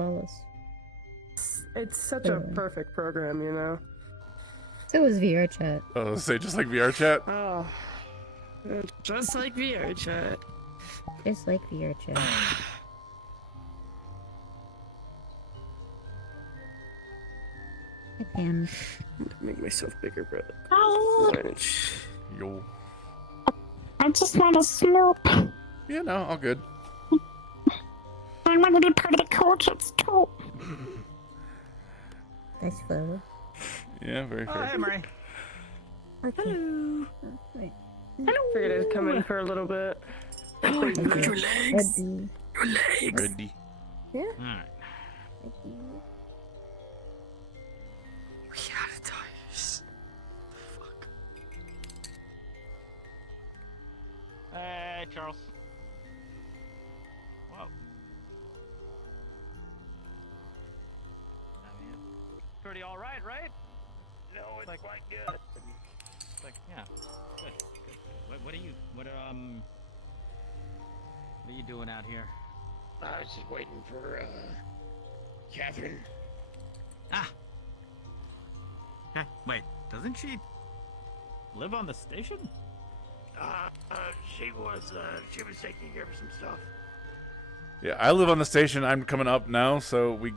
flawless. It's such a perfect program, you know. So was VR chat. Oh, say just like VR chat. Oh, just like VR chat. Just like VR chat. I can make myself bigger, bro. Yo. I just want to snoop. Yeah, no, all good. I want to be part of the cool kids too. That's slow. Yeah, very fair. Oh, hey, Murray. Okay. Hello. Wait. Figured I'd come in for a little bit. Oh, your legs. Your legs. Ready. Yeah. Alright. We gotta tires. Fuck. Hey, Charles. Whoa. I mean, pretty alright, right? No, it's like, quite good. It's like, yeah. Good. Good. What are you doing out here? I was just waiting for, Catherine. Ah! Huh, wait, doesn't she live on the station? She was taking care of some stuff. Yeah, I live on the station. I'm coming up now, so we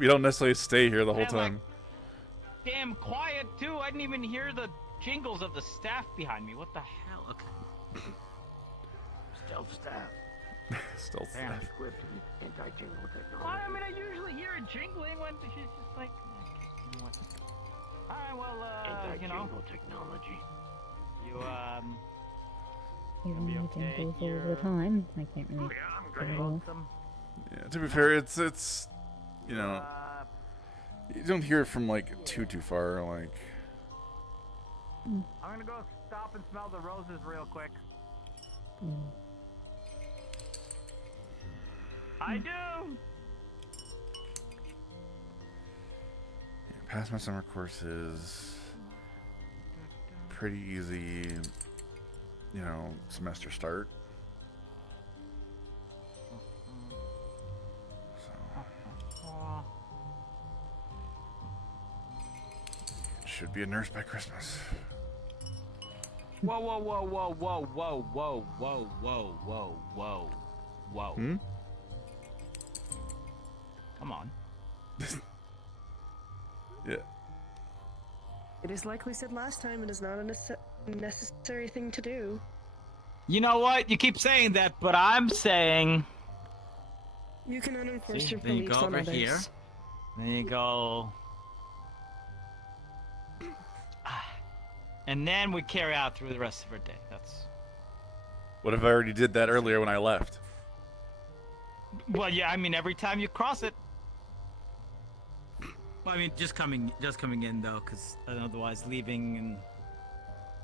don't necessarily stay here the whole And, time. Like, damn quiet too. I didn't even hear the jingles of the staff behind me. What the hell? Okay. Stealth staff. Still. Damn. Equipped with anti-jingle Well, technology. I mean, I usually hear it jingling when she's just like, okay, you want this? All right, well, you know, Anti-jingle technology. you Even be though okay jingles all here. the time, I can't really. Yeah, I'm get great. it all. lonesome. Yeah, to be fair, it's you know, you don't hear it from like too far. Like, I'm gonna go stop and smell the roses real quick. Mm. I do. yeah, pass my summer courses. Pretty easy, you know, semester start. So should be a nurse by Christmas. Whoa, whoa, whoa, whoa, whoa, whoa, whoa, whoa, whoa, whoa, whoa, whoa. Hmm? Come on. Yeah. It is like we said last time, it is not a necessary thing to do. You know what? You keep saying that, but I'm saying. You can unenforce See, your then you beliefs go on over others. here. Then you go. And then we carry out through the rest of our day. That's. What if I already did that earlier when I left? Well, yeah. I mean, every time you cross it. Well, I mean, just coming in though, because otherwise leaving and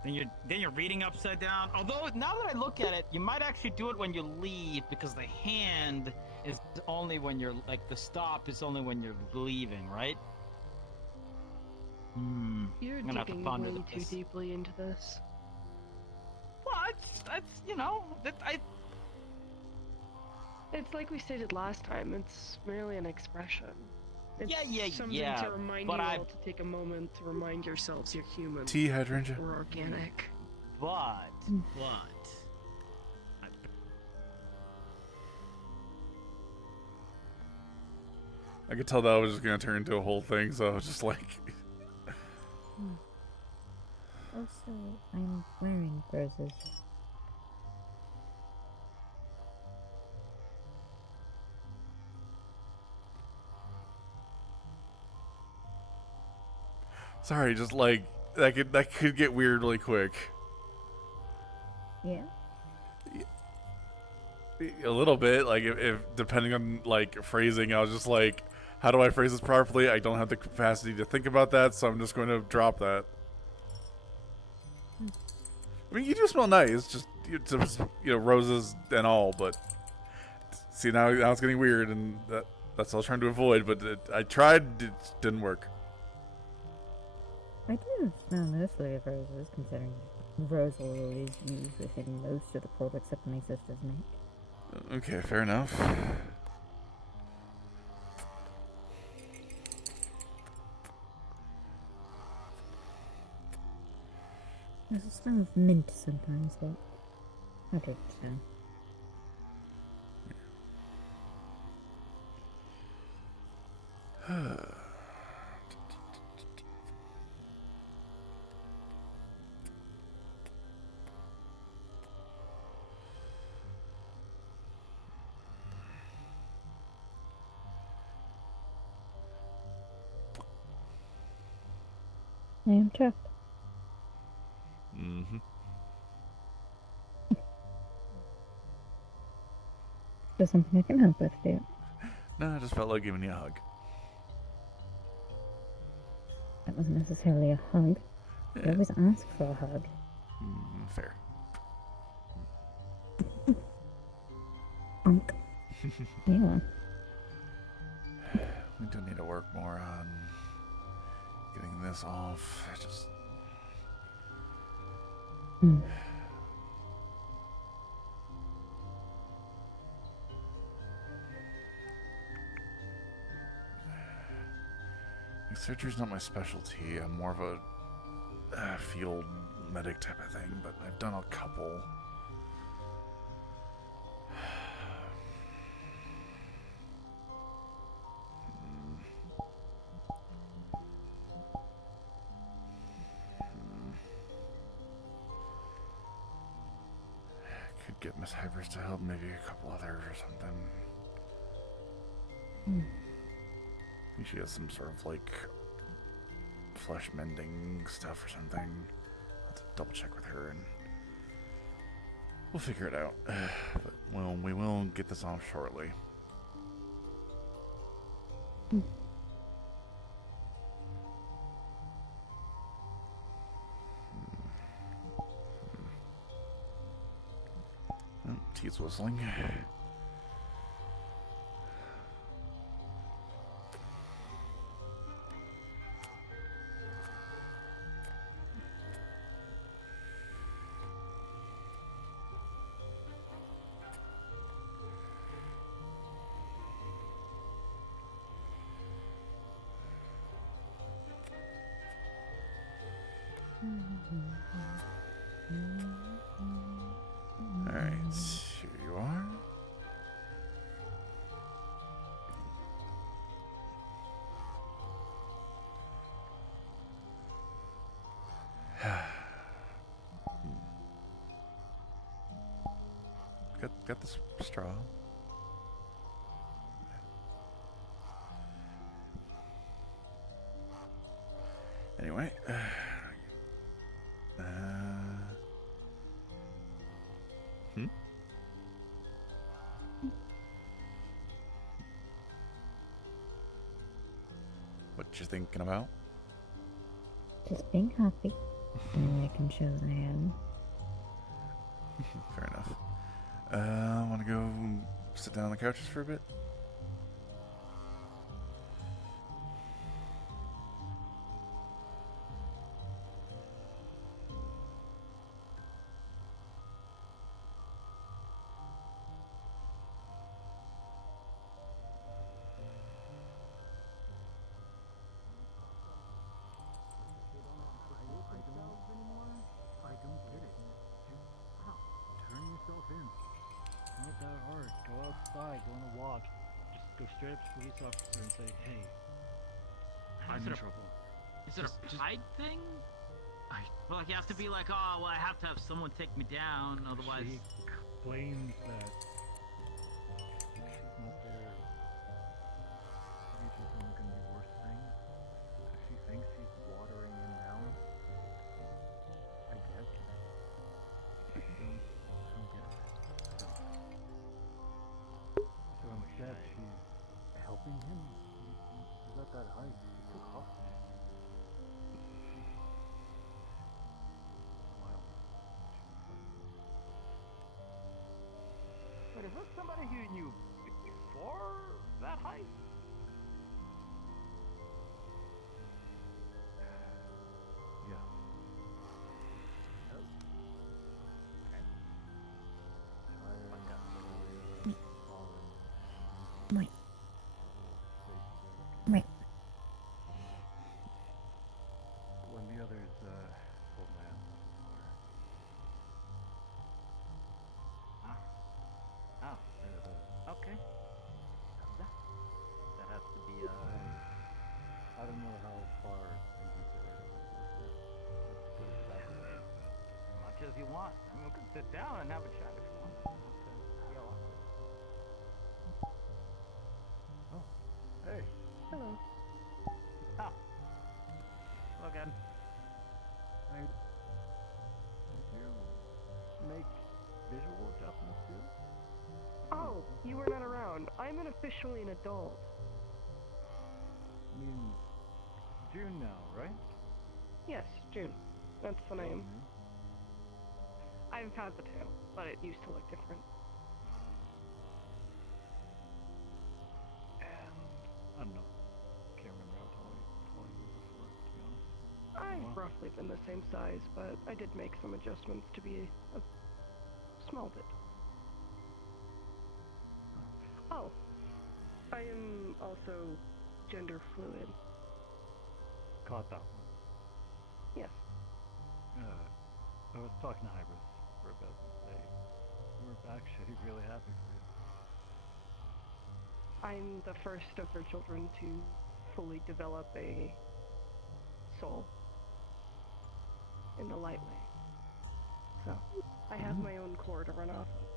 then you're reading upside down. Although now that I look at it, you might actually do it when you leave because the hand is only when you're like the stop is only when you're leaving, right? You're I'm gonna have to digging ponder way too this. deeply into this. Well, it's you know that I. It's like we stated last time, it's merely an expression. It's something yeah, to remind but you I- all to take a moment to remind yourselves you're human. Tea hydrangea. Or organic. But. I could tell that was just gonna turn into a whole thing, so I was just like, Also, I'm wearing roses. sorry, just like that could get weird really quick. Yeah. A little bit, like if depending on like phrasing, I was just like, how do I phrase this properly? I don't have the capacity to think about that, so I'm just going to drop that. I mean, you do smell nice, just roses and all, but see now it's getting weird, and that's what I was trying to avoid. But I tried, it didn't work. I do smell mostly of roses, considering rose oil is used within most of the products that my sisters make. Okay, fair enough. There's a smell of mint sometimes, but I don't know. I am trapped. Mm-hmm. There's something I can help with, dear. No, I just felt like giving you a hug. That wasn't necessarily a hug. You Yeah. always ask for a hug. Fair. Yeah. We do need to work more on getting this off. I just... Surgery's not my specialty. I'm more of a field medic type of thing, but I've done a couple. Could get Miss Hypers to help, maybe a couple others or something. I think she has some sort of like flesh mending stuff or something. I'll have to double check with her and we'll figure it out. But well, we will get this off shortly. Oh, tea's whistling. Alright, here you are. Got this straw. Anyway, what you thinking about? Just being happy. And I can show that I am. Fair enough. Want to go sit down on the couches for a bit? Not that hard. Go outside, go on a walk. Just go straight up to the police officer and say, hey, I'm in trouble. Is it a pride thing? Well, like you have to be like, oh, well, I have to have someone take me down, otherwise. She claims that if she's not there, future's only going to be worse things. So she thinks she's watering him down. I guess. I don't get it. So instead, she's helping him. He's at that height. He took hostage. Smile. But is this somebody who knew before that heist? Yeah. Wait. Wait. When the others told my ancestors Okay. That has to be, I don't know how far Aegis is. Let's put it that way. As much as you want. I mean, we can sit down and have a chat if you want. You don't have to be all awkward. Oh, hey. Hello. Oh. Hello again. Did you make visual adjustments too? Oh, you were not around. I'm officially an adult. Means June now, right? Yes, June. That's the name. Mhm. I've had the tail, but it used to look different. And I don't know. Can't remember how tall you were before, to be honest. I've Wow. roughly been the same size, but I did make some adjustments to be a small bit. Oh, I am also gender fluid. Caught that one. Yes. I was talking to Hybris for a bit. They were actually really happy for you. I'm the first of her children to fully develop a soul in the light way. So, I have my own core to run off of.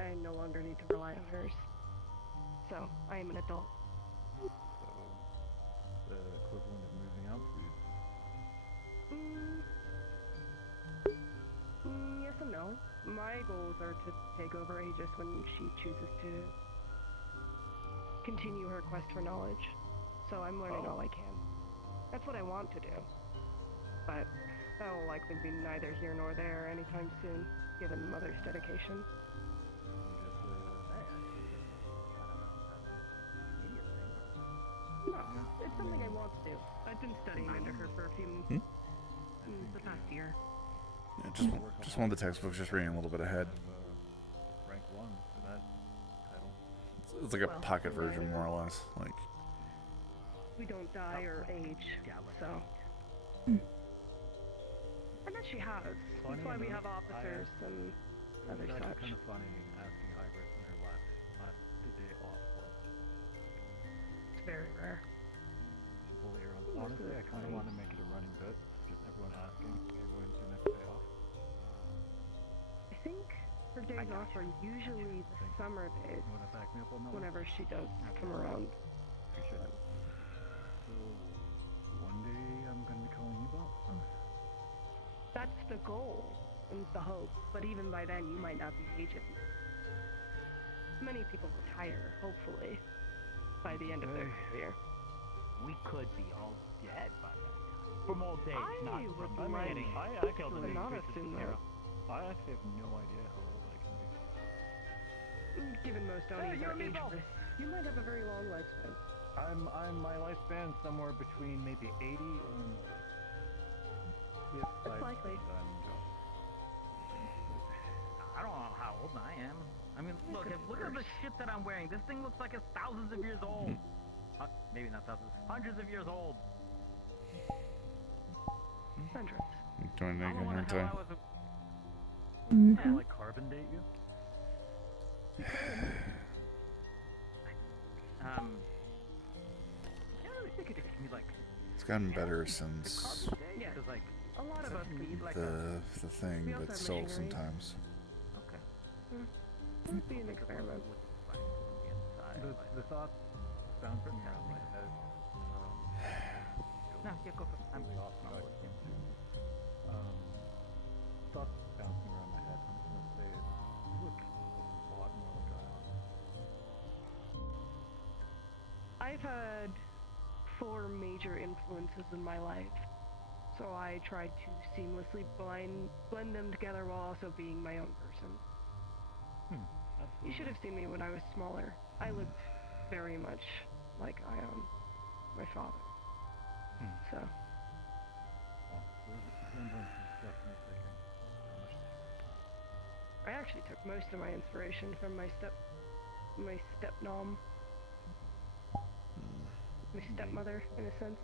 I no longer need to rely on hers. So, I am an adult. So, the equivalent of moving out for you. Yes and no. My goals are to take over Aegis when she chooses to continue her quest for knowledge. So I'm learning all I can. That's what I want to do. But that will likely be neither here nor there anytime soon, given Mother's dedication. No, it's something I want to do. I've been studying under her for a few the past year. Yeah, just one of the textbooks, just reading a little bit ahead. Rank 1 for that title. It's like a Well, pocket we're version, more or less. Like, We don't die or age, so. And that she has. That's Funny why we enough, have officers and It other was actually such. kind of funny asking Hybris when her last the day off was. It's very rare. She told me Most of honestly, the I kind of time. want to make it a running bit. Just everyone asking, hey, when's your next day off? I think her days off are usually the summer days, You want to back me up on that one? whenever she does come around. Appreciate it. So, one day I'm going to be calling you boss. That's the goal and the hope, but even by then you might not be agent. Many people retire, hopefully, by the end of their career. We could be all dead by that time. From old age, I not would from like getting I killed in to the not streets of assume Zero. that. I actually have no idea how old I can be. Given most Onis you are and me both. ageless, you might have a very long lifespan. My lifespan somewhere between maybe 80 and if That's likely. I'm young. I don't know how old I am. I mean, look at the shit that I'm wearing. This thing looks like it's thousands of years old. Maybe not thousands, hundreds of years old. Hundreds. doing I anything, don't know aren't when the hell I? I was. Can I like carbon date you? I can't really think of it. Give me like It's gotten better since Yeah. because like A lot of us need like a. the thing, We also but have still machinery. sometimes. okay. It would be an experiment. The thoughts bouncing around my head. No, yeah, go for it. I'm Really off track. Thoughts bouncing around my head. I'm just gonna say it. You look a lot more like I am. I've had 4 major influences in my life, so I tried to seamlessly blend them together while also being my own person. You should have seen me when I was smaller. I looked very much like I am my father. So, Well, those resemblances definitely sticking. I actually took most of my inspiration from my stepmom. My stepmother, in a sense.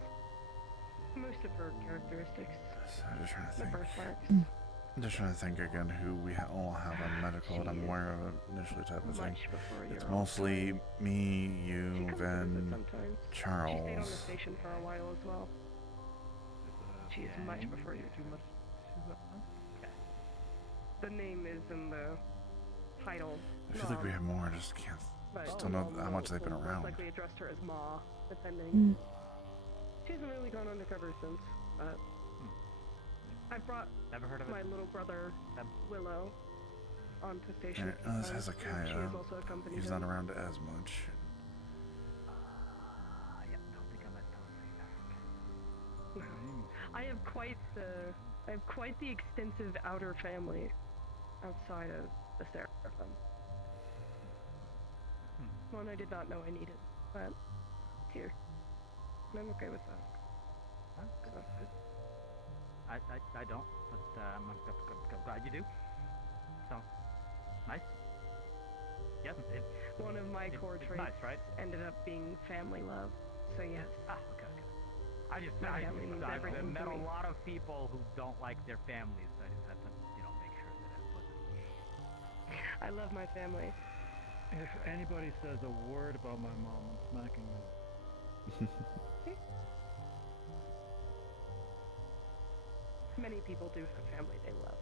Most of her characteristics. So I'm just trying to The think. birthmarks. I'm just trying to think again who we all have on medical that I'm aware of initially type of thing. Much before It's your own mostly time. me, She you, comes to visit Ven, sometimes. She stayed on the Charles. station for a while as well. She is much before your Too time. much. Okay. The name is in the title. I feel like we have more, I just can't. But Just don't know how much they've been most around. likely addressed her as Ma, depending. Mm. She hasn't really gone undercover since, but I brought Never heard of my it. little brother Willow onto station. Alright, this has a She Kaya. has also accompanied He's him. not around as much. Yeah, don't think I met Tom. I have quite the extensive outer family outside of the Seraphim. One I did not know I needed, but it's here. And I'm okay with that. So. I don't, but I'm glad you do. Sounds nice. Yes, One of my core it's traits nice, right? ended up being family love. So yes. Okay. I just My family means I've everything met to a me. lot of people who don't like their families. I just had to, make sure that it wasn't. I love my family. If anybody says a word about my mom, I'm smacking them. Many people do have family they love.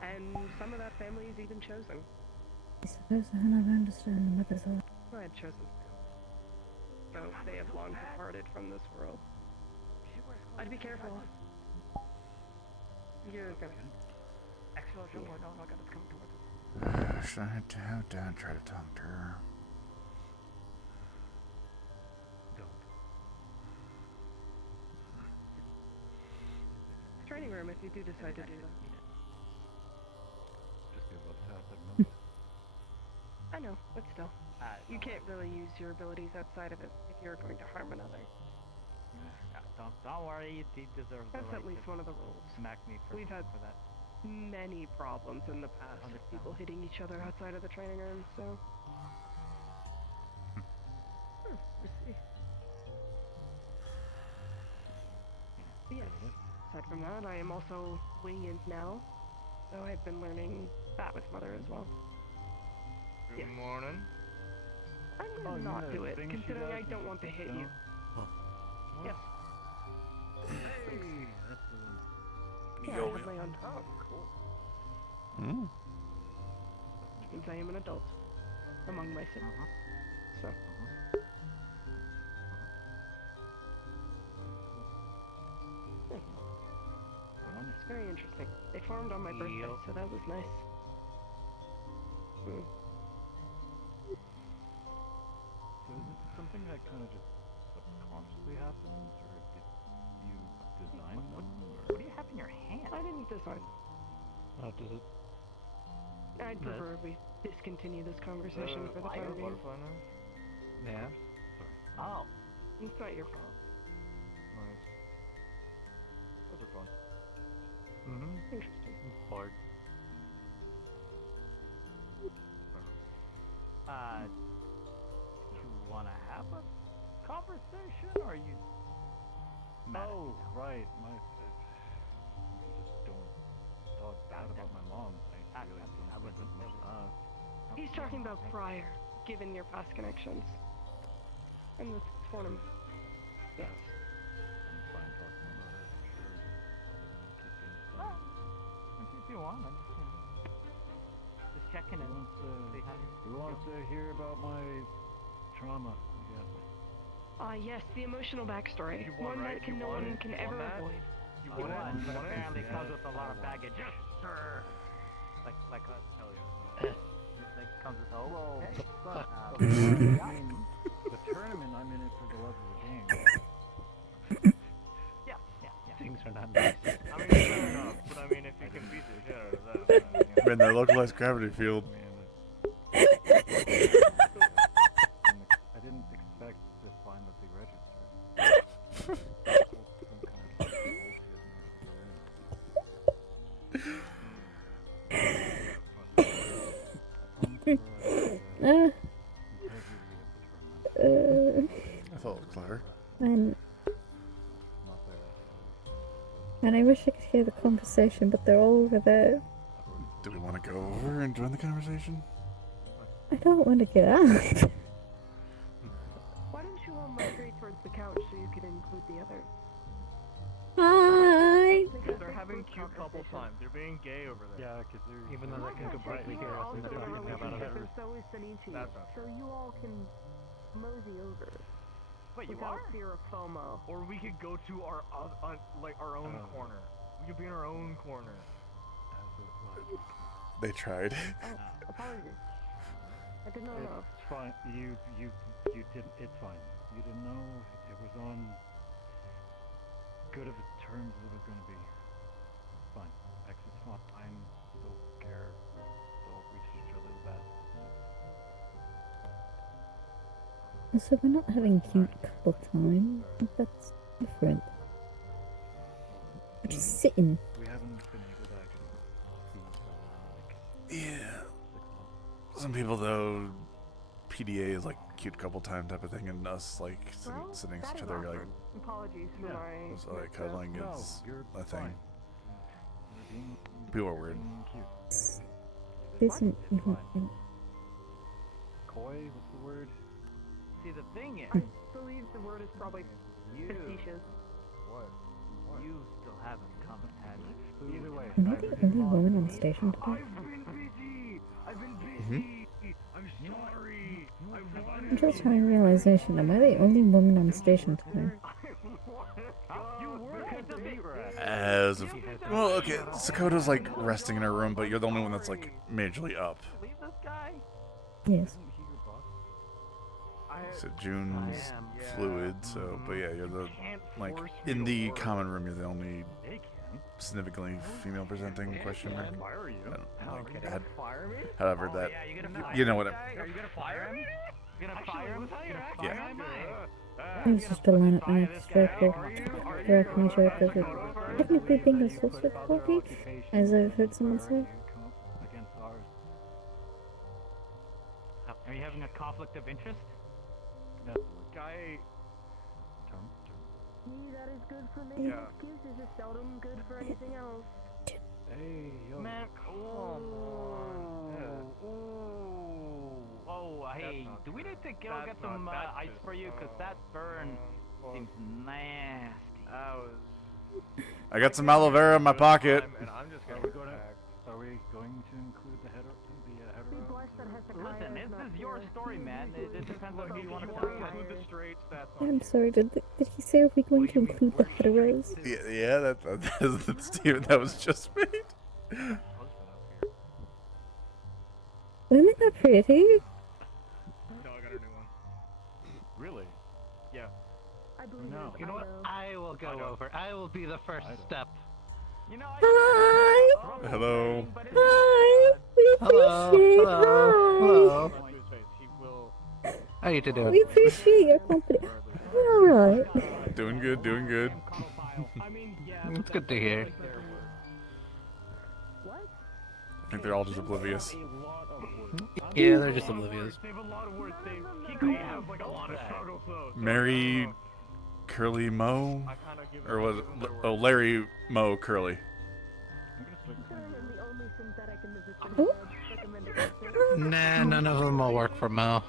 And some of that family is even chosen. I suppose I never understand the mother's love. I had chosen family. So they have long departed from this world. I'd be careful. You're gonna... Extra, no, I got this coming towards us. Should I have Dad try to talk to her? Don't. Training room if you do decide to do that. Just be about to happen. I know, but still. You can't really use your abilities outside of it if you're going to harm another. Don't worry, he deserves That's the at right least to one of the rules. smack me for, We've had for that. many problems in the past with people hitting each other outside of the training room, so... We'll see. But yes, aside from that, I am also winged now, so I've been learning that with Mother as well. Good Yes. morning. I'm gonna not do it, considering I don't want to hit you. Yes. Hey, that's the one. Yeah, I have my own. Oh, cool. Hmm. Which means I am an adult among my siblings. So. It's very interesting. They formed on my birthday, so that was nice. So is it something that kind of just subconsciously happens, or did you design them? What do you have in your hand? I didn't design. Does it? I'd prefer we discontinue this conversation for the time being. Butterfly knife? Yeah. Oh. It's not your fault. Nice. Those are fun. Mm-hmm. Interesting. Hard. You wanna have a conversation, or you? Mad at me Oh, now? right. I just don't talk bad about my mom. I really don't I think wasn't. as much as He's talking about prior, given your past connections. And the tournament. Yes. I'm fine talking about it, sure. Other than keep being If you want, I'm just, just checking in. See how Who wants to hear about my trauma, I guess? Yes, the emotional backstory. You won, One right? that You no won? one can You ever won that? avoid. You You want won, it? but You want it? apparently it Yeah. comes with a lot of baggage. Yes, sir. Like us. Hell yeah. Like comes with hope. Well, Hey. the fuck. I mean, The tournament, I'm in it for the love of the game. yeah. Things are not nice. I mean, fair enough, but I mean, if you can beat the shit out of that, then, you know. In that localized gravity field. I didn't expect to find that they registered. Some kind of bullshit I thought it was clever. And Not there. And I wish I could hear the conversation, but they're all over there. Do we want to go over and join the conversation? I don't want to get out. Why don't you all migrate towards the couch so you can include the others? Hi! Because they're having cute couple time. They're being gay over there. Yeah, because they're... Even though they can completely hear us and Also they're in a talking about relationship, it. and so is Sanichi. That's not So you all can mosey over Wait, you without are? fear of FOMO. Or we could go to our like our own corner. We could be in our own corner. They tried. Oh, apologies. I did not know. It's fine. You didn't. It's fine. You didn't know it was on good of a terms as it was going to be. Fine. Exit's fine. Don't care. Don't wish each other the best. So we're not having cute couple time. That's different. We're just sitting. We haven't been able to actually see each other in like Yeah. 6 months. Some people though, PDA is like cute couple time type of thing, and us like Well, sitting next that to is each other, like awkward. Apologies for Yeah. my... it's like cuddling No, is you're a thing. fine. You're being, People are weird. being cute. Isn't It's even. fine. Coy, what's the word? See, the thing I is, believe the word is probably facetious. What? You still haven't come and had your food. Either way. Am I the only woman on station today? I've been busy. I've been busy. I'm sorry. I'm just having realization. Am I the only woman on station today? You were at the beat rat. As of, well, okay, Sakota's like resting in her room, but you're the only one that's like majorly up. leave this guy. Yes. Isn't he your boss? So June's I am. fluid, so, but yeah, you're the, like, in the common room, you're the only They can. significantly female presenting question mark. Fire you. I don't like, Can you fire me? however, that, Yeah, you gonna you know what, Are you gonna fire him? You gonna fire him? You gonna Yeah. fire him? I was just a line up my next circle. Direct my joke of it. Technically being a soul circle, as I've heard someone say. Against ours. Are you having a conflict of interest? That's the word. Guy. Term. Me, that is good for making Yeah. excuses is seldom good for anything else. Hey, yo. Man, Come on. Oh, hey, not do we need to go That's get some not- that's ice just- for you? Cause that burn well, seems nasty. that was. I got some aloe vera in my pocket. And I'm just Are gonna we going attack. to? Are we going to include the hetero? Be blessed that Hezekiah Listen, is not this is your here. story, man. It depends on who you want to If talk you to. include the straights, that's on I'm you. sorry, did he say are we going to include the heteros? Yeah, that's Steven, that was just made. Husband up here. Women are pretty. No, I got a new one. Really? Yeah. I believe No. it is You know what? Ido. I will go over. I will be the first I don't. step. You know, Hi! Hello. Hi! We Hello. appreciate Hello. hi! Watch his face. He will. How you doing? We appreciate your company. We're alright. Doing good, doing good. I mean, yeah. It's good to hear. What? I think they're all just oblivious. Yeah, they're just oblivious. They have a lot of words. He could have like a lot of struggles though. So Mary Curly Mo? I kind of give Or was it, him another oh, word. Larry Mo Curly. I'm gonna switch. I am the only synthetic in the Oh. vicinity. Recommended this. Nah, none of them will work for Mo.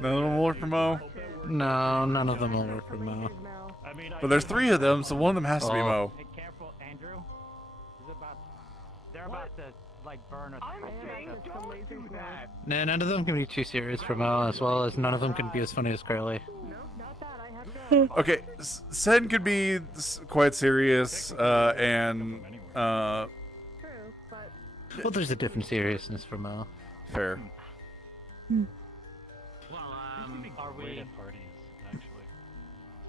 None of them will work for Mo. No, none of them will work for Mo. I mean, But there's 3 of them, so one of them has to be Oh. Mo. Hey, careful, Andrew. They're about to like burn us. I'm saying don't do that. Nah, none of them can be too serious for Mo, as well as none of them can be as funny as Curly. No, not that. I have to. Okay, Sen could be quite serious, and, True, but Well, there's a different seriousness for Mo. fair. Well, are Great we? at parties, actually.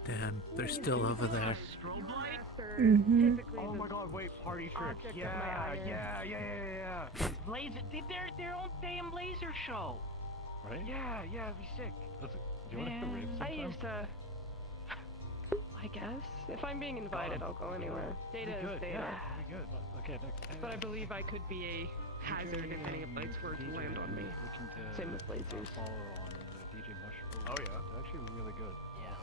Damn, they're still over there. Strobe light? Mhm. typically Oh the my god, wait, party trick. object of Yeah, my eye yeah, is- yeah, yeah, yeah. Laser. They're their own damn laser show. Right? Yeah, yeah, it'd be sick. Do you want us to rave I sometime? used to. I guess if I'm being invited, I'll go anywhere. Data is data. Yeah, be good. Okay, next. But I believe I could be a hazard if any of lights were to land on me. Looking to Same with lasers. follow on DJ Mushroom. Oh, yeah. They're actually really good. Yeah.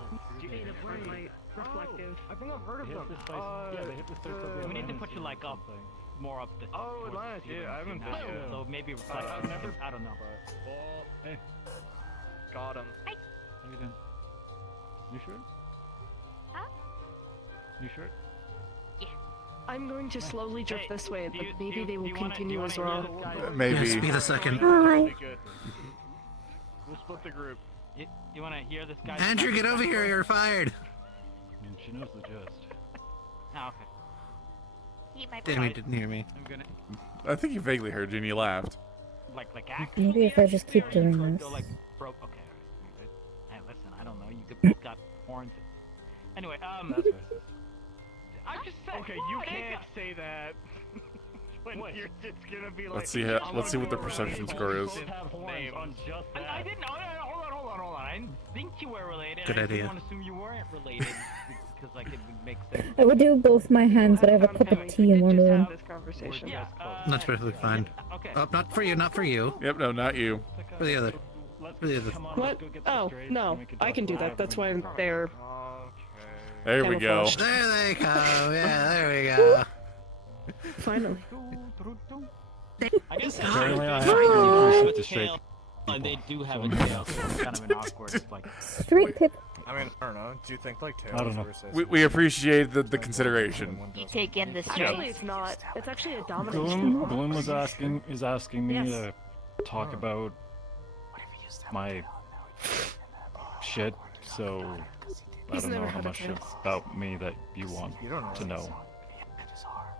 Light, reflective. I think I've heard of They hit them. this place. Yeah, they hit this place at the We need to Atlantis put you or like up, something. more up the. Oh, towards the Atlantis, ceiling yeah, I haven't now, been there. So maybe reflect. I've never- I don't know. But, well, hey, Got him. how you doing? New shirt? Huh? New shirt? I'm going to slowly drift Hey, this way, do but you- maybe do they you will wanna- continue do as you wanna well. hear this guy? Maybe. Yes, be the second. Hi. Really good. We'll split the group. You want to hear this guy? Andrew, get over here! You're fired. I mean, she knows the gist. Oh, okay. Eat my Damn, he didn't hear me. I'm gonna I think you vaguely heard you and you laughed. like actually. Maybe if I just keep doing Or this. go, like broke. Okay. All right. Hey, listen. I don't know. You could got horns. Anyway, That's racist. I'm just saying. Okay, you can't say that. when you're just gonna be like. Let's see let's see what the perception score is. Both have horns on just I that. didn't know. Hold on. I didn't think you were related. Good I idea. didn't want to assume you weren't related because like it would make sense. I would do both my hands, but I have a cup of tea in one of them. This conversation. Yeah. That's perfectly fine. Okay. Oh, not for you, not for you. Yep, no, not you. For the other. Let's For the other. come on, What? let's go get this Oh, straight, no. and we can I talk can do live that. That's why when- they're... Okay. There we go. Camouflage. There they come. Yeah, there we go. Finally. I guess Apparently I have they to do use have it a to shake tail, and they do have a tail. So it's kind of an awkward like. Straight tip. I mean, I don't know. Do you think like I don't tails know. versus? We appreciate the consideration. You take in the Actually, straight. it's not. It's actually a domination. Bloom is asking me Yes. to talk about my shit, so I He's don't know never how had a much tail. about me that you want to know.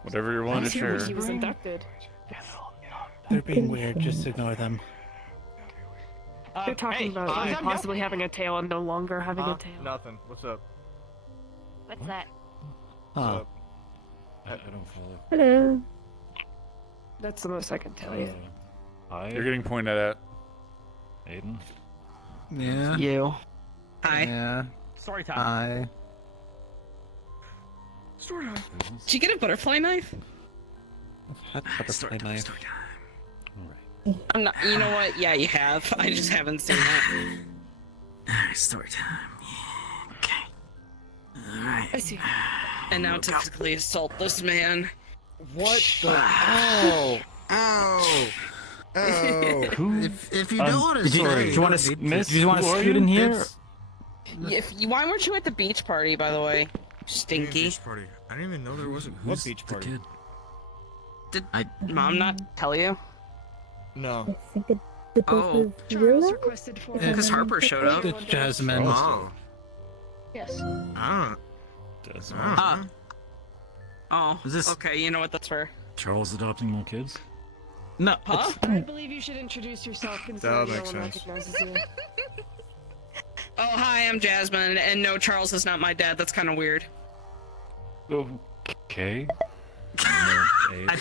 Whatever you're willing to Last year when share. he was inducted. They're being weird. Just ignore them. You're talking about hi. possibly having a tail and no longer having a tail. Nothing. What's up? What's that? Huh. I don't follow. Hello. That's the most I can tell you. Hi, You're getting pointed at. Aiden. Yeah. You. Hi. Yeah. Story time. Hi. Did you get a butterfly knife? Had a butterfly knife. I'm not. You know what? Yeah, you have. I just haven't seen it. Alright, story time. I see. And now to physically assault this man. What the? Ow! Ow! Oh! If you don't want to Did you- say, did you wanna don't need miss- to- did you wanna Who are scoot in here? That's- Why weren't you at the beach party, by the way? Stinky. Party. I didn't even know there wasn't. What beach the party? kid? Did Mom not tell you? No. I think the Oh. both of Charles you. requested for Yeah, Because Harper showed up. It's Jasmine. Oh. Yes. Ah. Ah. Oh. Is this- Okay, you know what? That's fair. Charles adopting more kids? No. Huh? I believe you should introduce yourself considering no makes one sense. recognizes you. Oh, hi, I'm Jasmine, and no, Charles is not my dad. That's kind of weird. Okay. I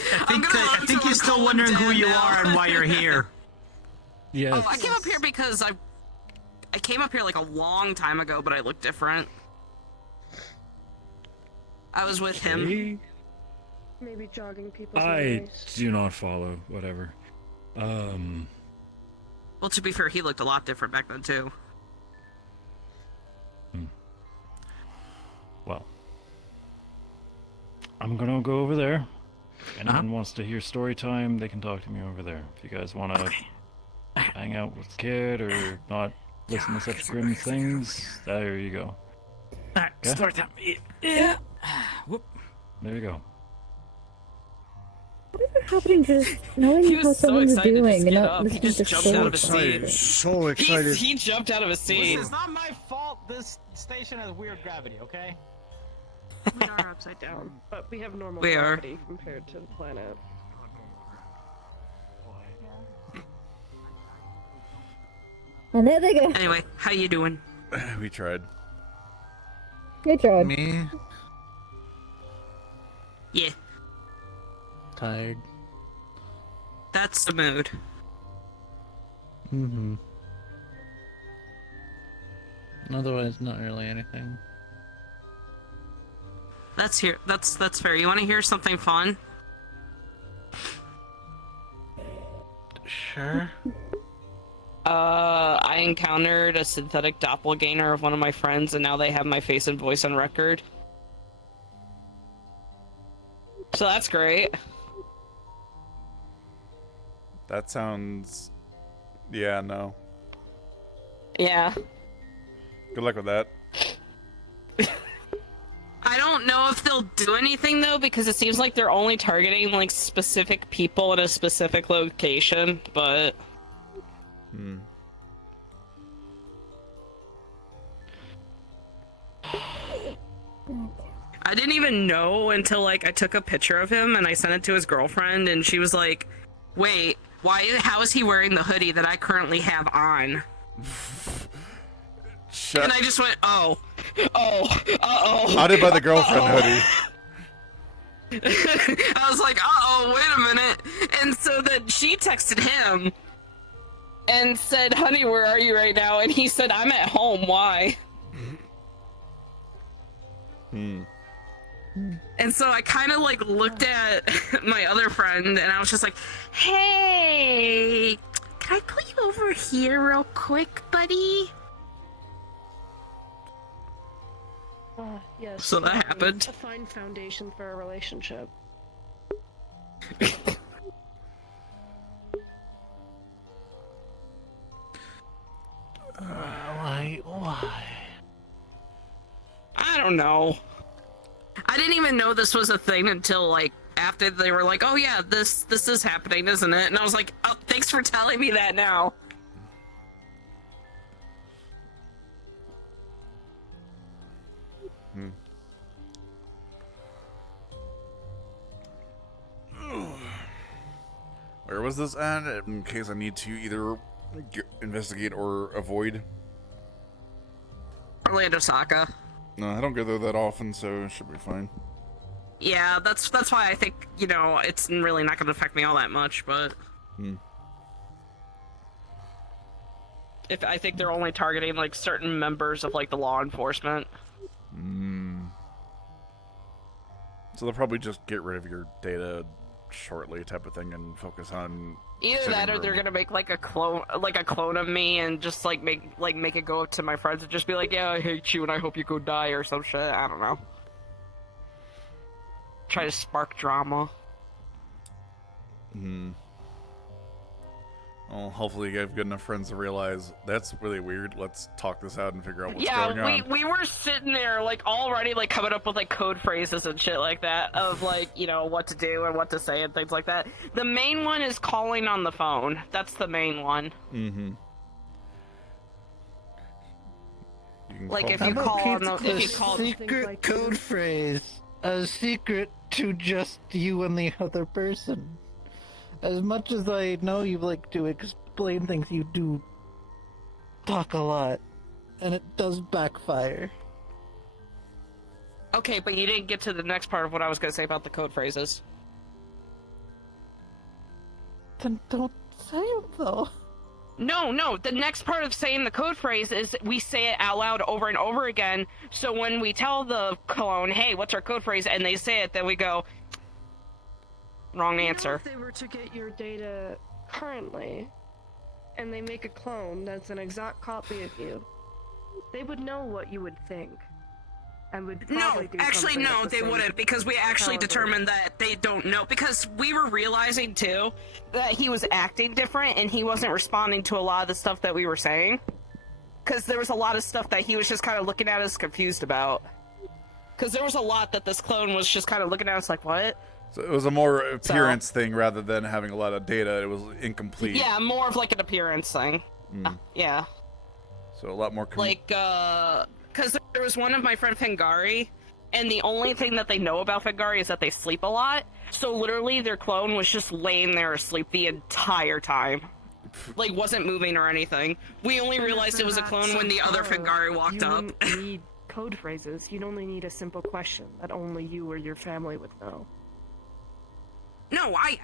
think you're still wondering who you are and why you're here. Yes. Oh, I came up here because I came up here like a long time ago, but I look different. I was with him. Okay. Maybe jogging people's I memories. do not follow. Whatever. Well, to be fair, he looked a lot different back then too. Well, I'm gonna go over there. If anyone wants to hear story time, they can talk to me over there. If you guys want to hang out with the kid or not listen to such grim things, there you go. Alright, Okay. story time. Yeah. Whoop. There you go. Whatever happened to just knowing He how was so someone's excited to doing and get not up. He listening just to jumped out of his stories? seat. So excited. He jumped out of his seat. This is not my fault. This station has weird gravity. Okay. We are upside down, but we have normal We are. gravity compared to the planet. And there they go. Anyway, how you doing? We tried. Good job. Me? Yeah, Tired. that's the mood. Mm-hmm. Otherwise, not really anything. That's fair. You want to hear something fun? Sure. I encountered a synthetic doppelganger of one of my friends, and now they have my face and voice on record. So that's great. That sounds... Yeah, no. Yeah. Good luck with that. I don't know if they'll do anything though, because it seems like they're only targeting like specific people in a specific location, but... I didn't even know until like I took a picture of him and I sent it to his girlfriend, and she was like, wait, how is he wearing the hoodie that I currently have on? And I just went, uh-oh. I did buy the girlfriend hoodie. I was like, uh-oh, wait a minute. And so then she texted him and said, honey, where are you right now? And he said, I'm at home, why? And so I kind of like looked at my other friend and I was just like, hey, can I put you over here real quick, buddy? Yes. So that happened. A fine foundation for a relationship. Why? I don't know. I didn't even know this was a thing until like after they were like, oh yeah, this is happening, isn't it? And I was like, oh, thanks for telling me that now. Where was this at? In case I need to either investigate or avoid. Orlando Saka. No, I don't go there that often, so it should be fine. Yeah, that's why I think, you know, it's really not going to affect me all that much, but... If I think they're only targeting, like, certain members of, like, the law enforcement. So they'll probably just get rid of your data shortly type of thing and focus on... Either that or they're gonna make like a clone of me and just like make it go up to my friends and just be like, yeah, I hate you and I hope you go die or some shit. I don't know. Try to spark drama. Well, hopefully you have good enough friends to realize that's really weird. Let's talk this out and figure out what's going on. Yeah, we were sitting there like already like coming up with like code phrases and shit like that of like, you know, what to do and what to say and things like that. The main one is calling on the phone. That's the main one. Like if you call on the secret code phrase, a secret to just you and the other person. As much as I know you like to explain things, you do talk a lot, and it does backfire. Okay, but you didn't get to the next part of what I was going to say about the code phrases. Then don't say it, though. No, the next part of saying the code phrase is we say it out loud over and over again, so when we tell the clone, hey, what's our code phrase, and they say it, then we go... Wrong answer. If they were to get your data currently, and they make a clone that's an exact copy of you, they would know what you would think. And would probably do something no, at the they same wouldn't, because we actually determined that they don't know, because we were realizing, too, that he was acting different, and he wasn't responding to a lot of the stuff that we were saying. Because there was a lot of stuff that he was just kind of looking at us confused about. Because there was a lot that this clone was just kind of looking at us like, what? So it was a more appearance thing rather than having a lot of data. It was incomplete. Yeah, more of like an appearance thing. Yeah. So a lot more... because there was one of my friend Fengari, and the only thing that they know about Fengari is that they sleep a lot. So literally their clone was just laying there asleep the entire time. Like, wasn't moving or anything. We only realized it was a clone when the other Fengari walked up. You don't need code phrases. You'd only need a simple question that only you or your family would know. No, I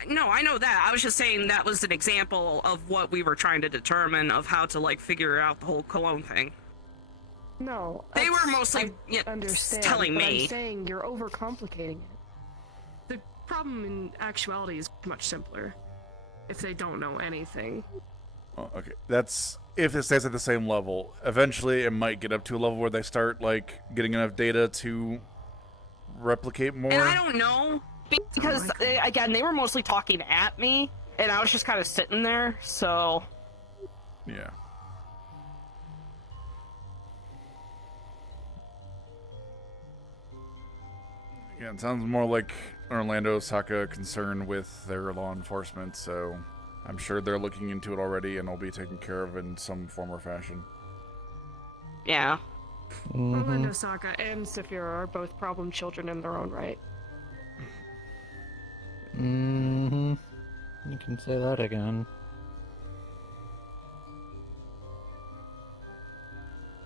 know that. I was just saying that was an example of what we were trying to determine of how to, like, figure out the whole cologne thing. No. They were mostly telling me. I'm saying you're overcomplicating it. The problem in actuality is much simpler. If they don't know anything. Oh, okay, that's if it stays at the same level. Eventually, it might get up to a level where they start like getting enough data to replicate more. And I don't know because again, they were mostly talking at me, and I was just kind of sitting there. So Yeah. Yeah, it sounds more like Orlando Saka concerned with their law enforcement, so I'm sure they're looking into it already and will be taken care of in some form or fashion. yeah. Orlando Saka and Saphira are both problem children in their own right. You can say that again.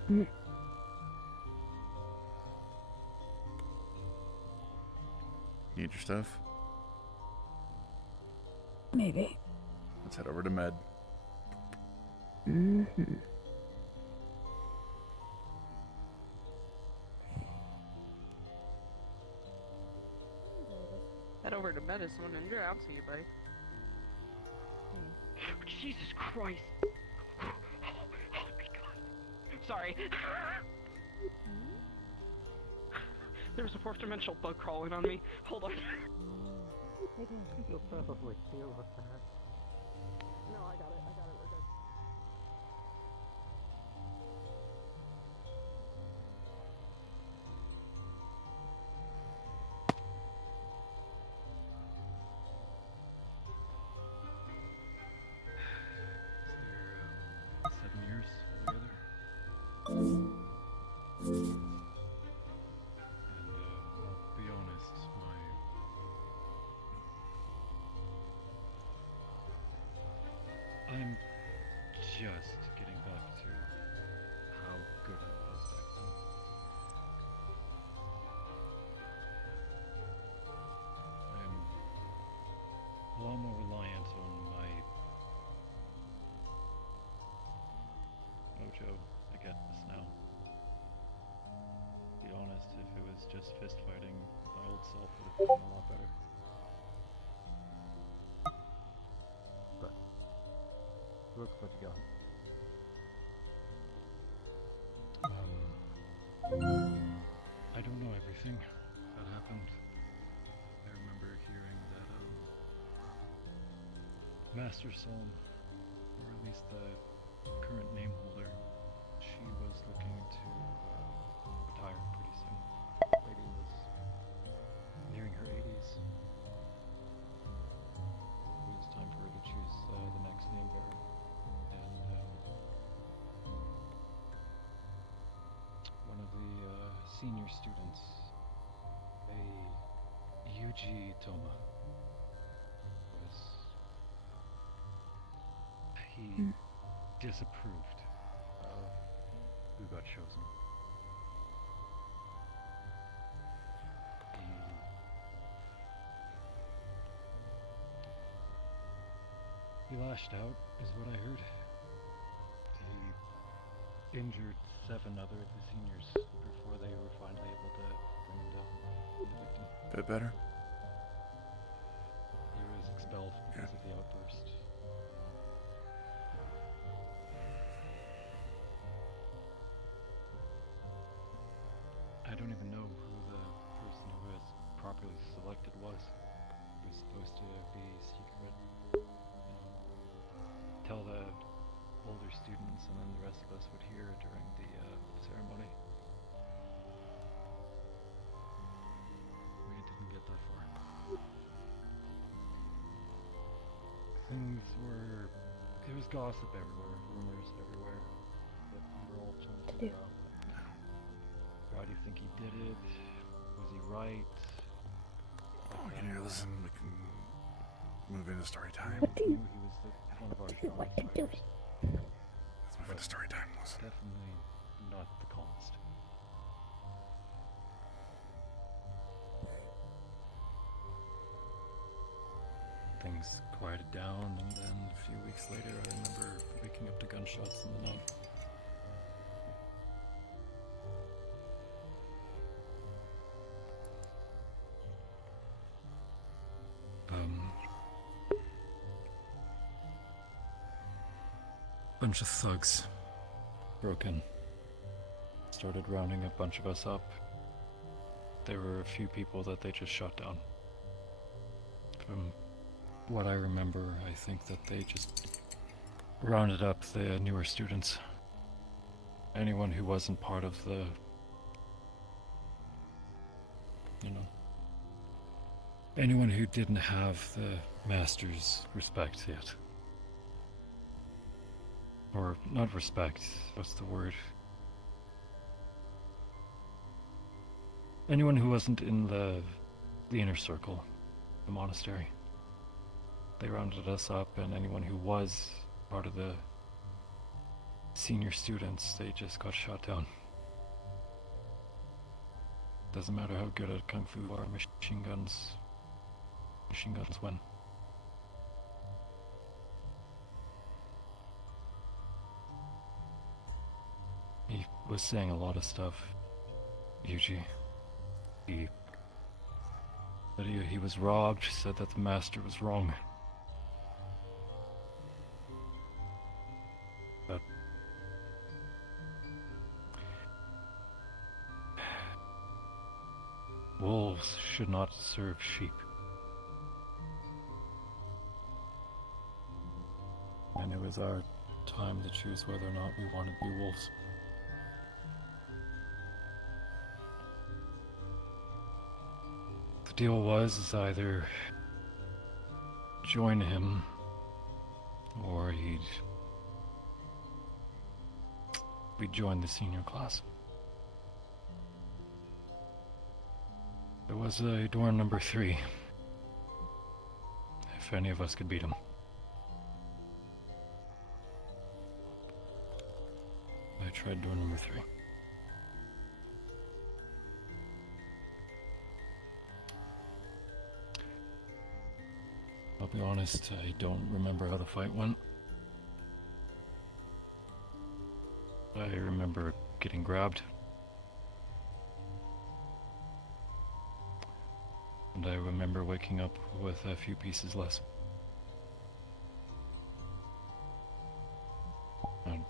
Need your stuff? Maybe. Let's head over to Med. Head over to medicine and you're out to you, buddy. Jesus Christ. Oh my god. Sorry. There was a fourth dimensional bug crawling on me. Hold on. You'll probably deal with that. No, I got it. We're good. So you're 7 years together? And I'll be honest, I'm just getting back to how good it was back then. I'm a lot more reliant on my mojo. I get this now. To be honest, if it was just fist fighting, my old self would have been a lot better. But looks what you got. I don't know everything that happened. I remember hearing that Master Psalm, or at least the current name holder, she was looking to retire pretty soon. Lady was nearing her 80s. It was time for her to choose the next name bearer. And one of the senior students, a Yuji Toma, he disapproved of who got chosen. He lashed out, is what I heard. He injured 7 other of the seniors before they were finally able to bring him down. The victim. Bit better? He was expelled because of the outburst. I don't even know who the person who was properly selected was. It was supposed to be secret. Tell the older students, and then the rest of us would hear during the ceremony. We didn't get that far. Things were... There was gossip everywhere, rumors everywhere, but we were all trying to figure out, why do you think he did it? Was he right? Can you listen? We can move into story time. What do you? He was one of our What you strongest fighters. Let's move into story time. Listen. Definitely not the calmest. Things quieted down, and then a few weeks later, I remember waking up to gunshots in the night. bunch of thugs broke in, started rounding a bunch of us up. There were a few people that they just shot down. From what I remember, I think that they just rounded up the newer students. Anyone who wasn't part of the, anyone who didn't have the master's respect yet. Or not respect, what's the word? Anyone who wasn't in the inner circle, the monastery. They rounded us up, and anyone who was part of the senior students, they just got shot down. Doesn't matter how good at kung fu or machine guns win. He was saying a lot of stuff, Yuji. He said he was robbed, said that the master was wrong. But wolves should not serve sheep. And it was our time to choose whether or not we wanted to be wolves. The deal was either join him or we'd join the senior class. There was a door number 3. If any of us could beat him. I tried door number 3. I'll be honest, I don't remember how the fight went. I remember getting grabbed. And I remember waking up with a few pieces less. And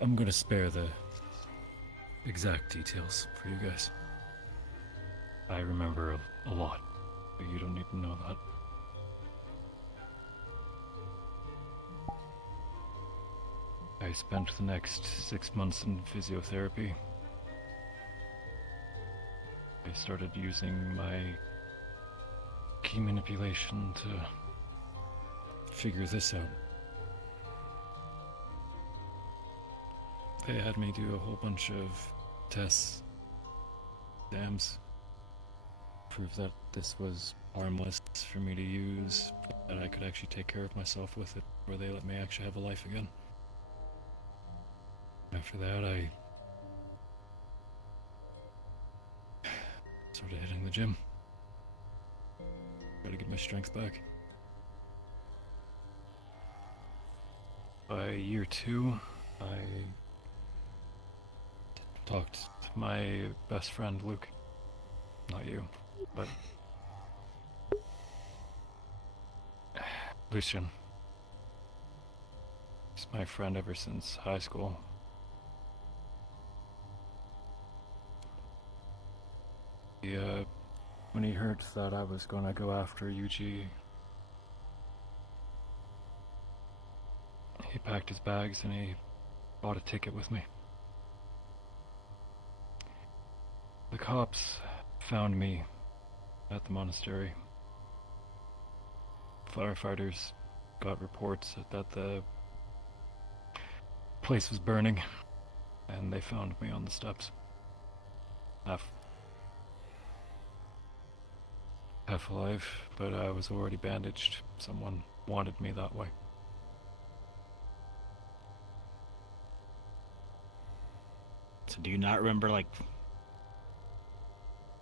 I'm gonna spare the exact details for you guys. I remember a lot, but you don't need to know that. I spent the next 6 months in physiotherapy. I started using my key manipulation to figure this out. They had me do a whole bunch of tests, exams, prove that this was harmless for me to use, that I could actually take care of myself with it, where they let me actually have a life again. After that, I started hitting the gym. Try to get my strength back. By year 2, I talked to my best friend, Luke. Not you, but Lucian. He's my friend ever since high school. When he heard that I was gonna go after Yuji, he packed his bags and he bought a ticket with me. The cops found me at the monastery. Firefighters got reports that the place was burning, and they found me on the steps. Half alive, but I was already bandaged. Someone wanted me that way. So do you not remember, like,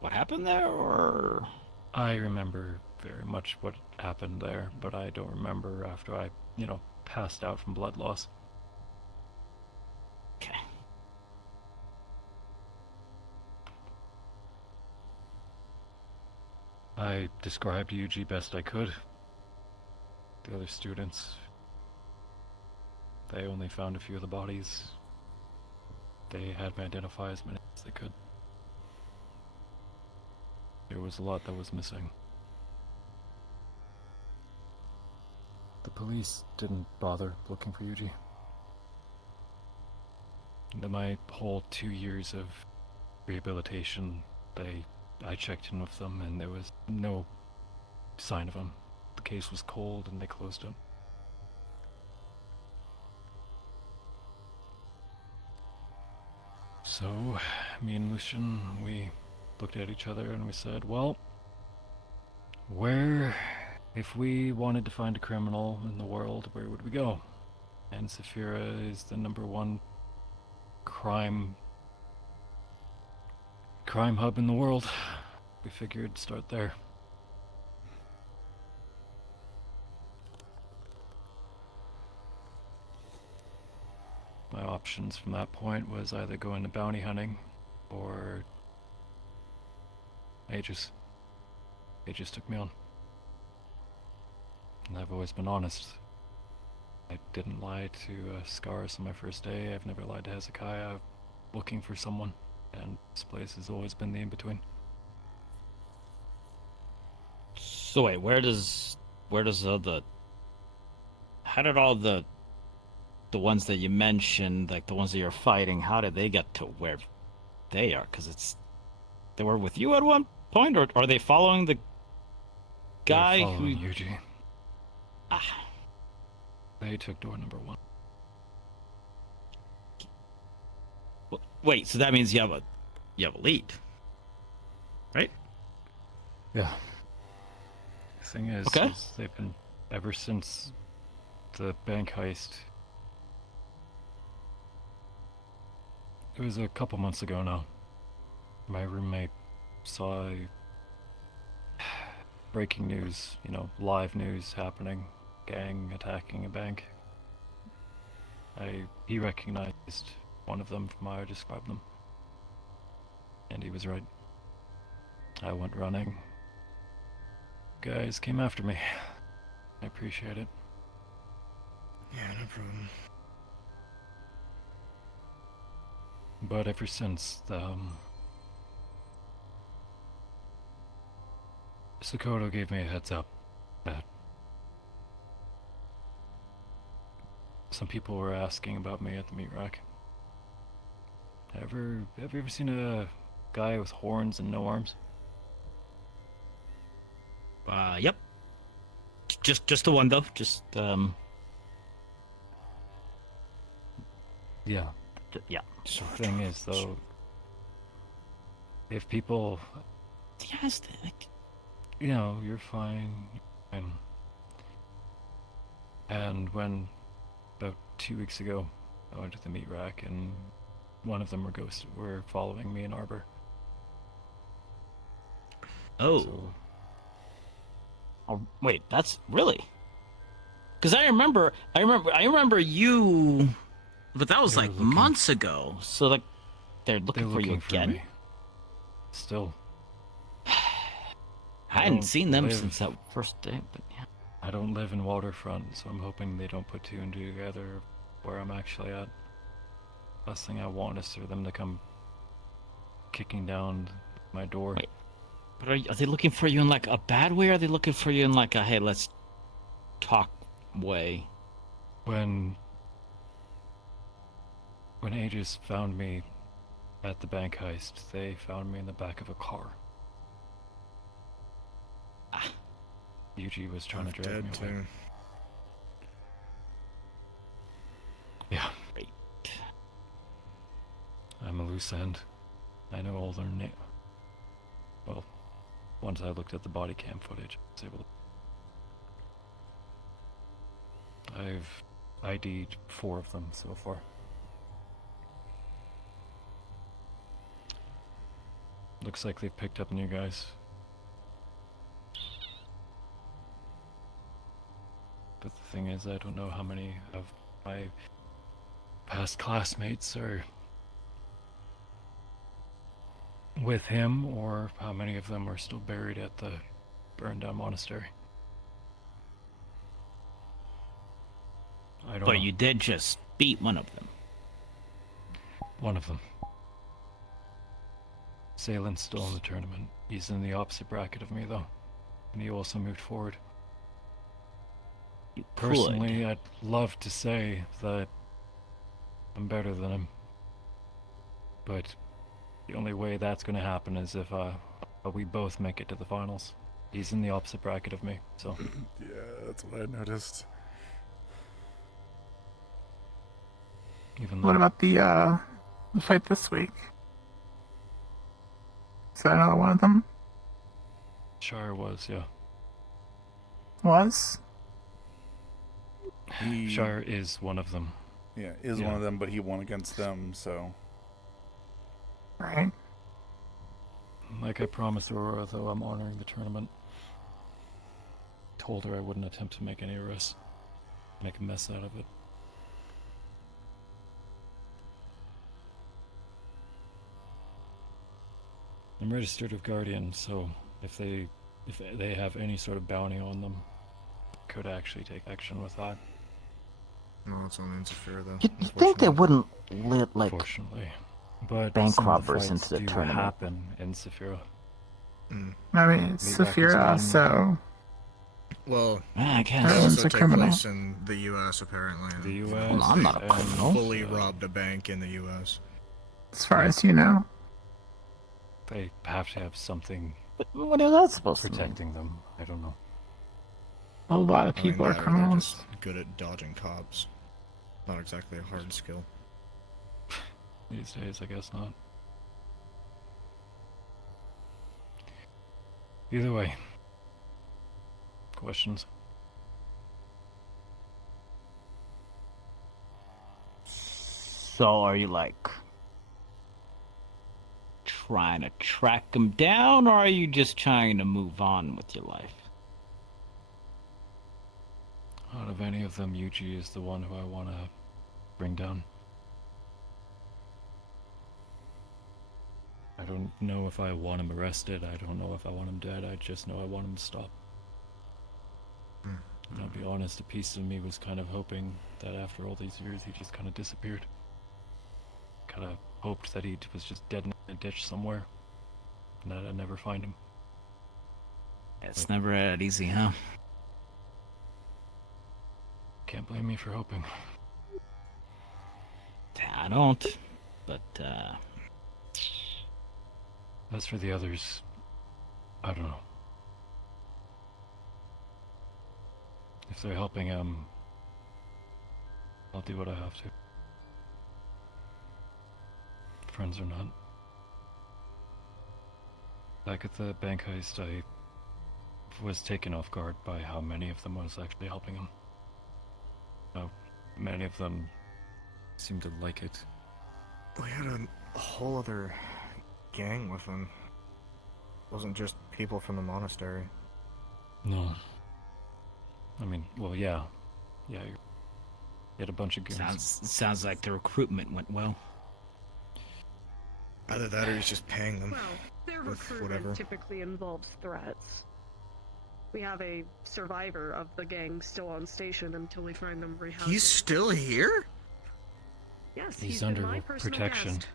what happened there, or? I remember very much what happened there, but I don't remember after I, passed out from blood loss. Okay. I described Yuji best I could. The other students They only found a few of the bodies. They had me identify as many as they could. There was a lot that was missing. The police didn't bother looking for Yuji. In my whole 2 years of rehabilitation, I checked in with them and there was no sign of him. The case was cold and they closed it. So, me and Lucian, we looked at each other and we said, well, if we wanted to find a criminal in the world, where would we go? And Saphira is the #1 crime hub in the world. We figured start there. My options from that point was either go into bounty hunting or Aegis. Aegis took me on. And I've always been honest. I didn't lie to Scaris on my first day. I've never lied to Hezekiah looking for someone. And this place has always been the in-between. So wait, where does how did all the ones that you mentioned, like the ones that you're fighting, how did they get to where they are? Because they were with you at one point, or are they following the guy They're following Yuji. Ah. They took door #1. Wait, so that means you have a lead, right? Yeah. The thing is they've been, ever since the bank heist. It was a couple months ago now. My roommate saw breaking news, live news happening, gang attacking a bank. He recognized one of them from how I described them. And he was right. I went running. Guys came after me. I appreciate it. Yeah, no problem. But ever since, Sakoto gave me a heads up that some people were asking about me at the meat rack. Have you ever seen a guy with horns and no arms? Yep. Just the one though. Yeah. Yeah. The thing is, though, if people, yes, you're fine. And when about 2 weeks ago, I went to the meat rack, and one of them were following me in Arbor. Oh. So, oh, wait, that's really? Because I remember you, but that was like months ago. So like, they're looking for you again. me. Still. I hadn't seen them since that first day, but yeah. I don't live in Waterfront, so I'm hoping they don't put two and two together where I'm actually at. Last thing I want is for them to come kicking down my door. Wait, but are they looking for you in like a bad way, or are they looking for you in like a hey, let's talk way? When Aegis found me at the bank heist, they found me in the back of a car. Yuji was trying to drag me away. Too. Yeah. Great. I'm a loose end. I know all their names. Well, once I looked at the body cam footage, I was able to... I've ID'd 4 of them so far. Looks like they've picked up new guys. But the thing is, I don't know how many of my past classmates are with him, or how many of them are still buried at the burned down monastery. I don't But know. you did just beat one of them. One of them. Salen's still in the tournament. He's in the opposite bracket of me, though. And he also moved forward. You Personally, I'd love to say that I'm better than him. But the only way that's going to happen is if we both make it to the finals. He's in the opposite bracket of me, so... Yeah, that's what I noticed. Even What though about the fight this week? Is that another one of them? Shire was, yeah. Was? Shire is one of them. Yeah, is one of them, but he won against them, so... Right. Like I promised Aurora, though, I'm honoring the tournament. Told her I wouldn't attempt to make any arrests. Make a mess out of it. I'm registered with Guardian, so if they have any sort of bounty on them, could actually take action with that. No, it's only insecure though. You think they wouldn't let like Fortunately. But bank some of robbers fights into the do tournament? happen in Saphira. I mean, it's Saphira, so... Well, I guess. it Everyone's also a took criminal. place in the U.S. apparently. and The US, Well, I'm not a they criminal. Fully robbed a bank in the U.S. As far as you know. They have to have something What is that supposed to mean? protecting them. I don't know. A lot of I mean, people are they're criminals. just good at dodging cops. Not exactly a hard skill. These days, I guess not. Either way. Questions? So are you like trying to track them down, or are you just trying to move on with your life? Out of any of them, Yuji is the one who I want to bring down. I don't know if I want him arrested, I don't know if I want him dead, I just know I want him to stop. And I'll be honest, a piece of me was kind of hoping that after all these years he just kind of disappeared. Kind of hoped that he was just dead in a ditch somewhere, and that I'd never find him. It's never that easy, huh? Can't blame me for hoping. I don't, but, As for the others, I don't know. If they're helping him, I'll do what I have to. Friends or not. Back at the bank heist, I was taken off guard by how many of them was actually helping him. How many of them seemed to like it. We had a whole other gang with them. Wasn't just people from the monastery. No. I mean, well, yeah. Yeah, you had a bunch of goons. Sounds like the recruitment went well. Either that or he's just paying them. Well, their with recruitment whatever. typically involves threats. We have a survivor of the gang still on station until we find them rehoused. He's still here? Yes, He's been under my personal protection. guest.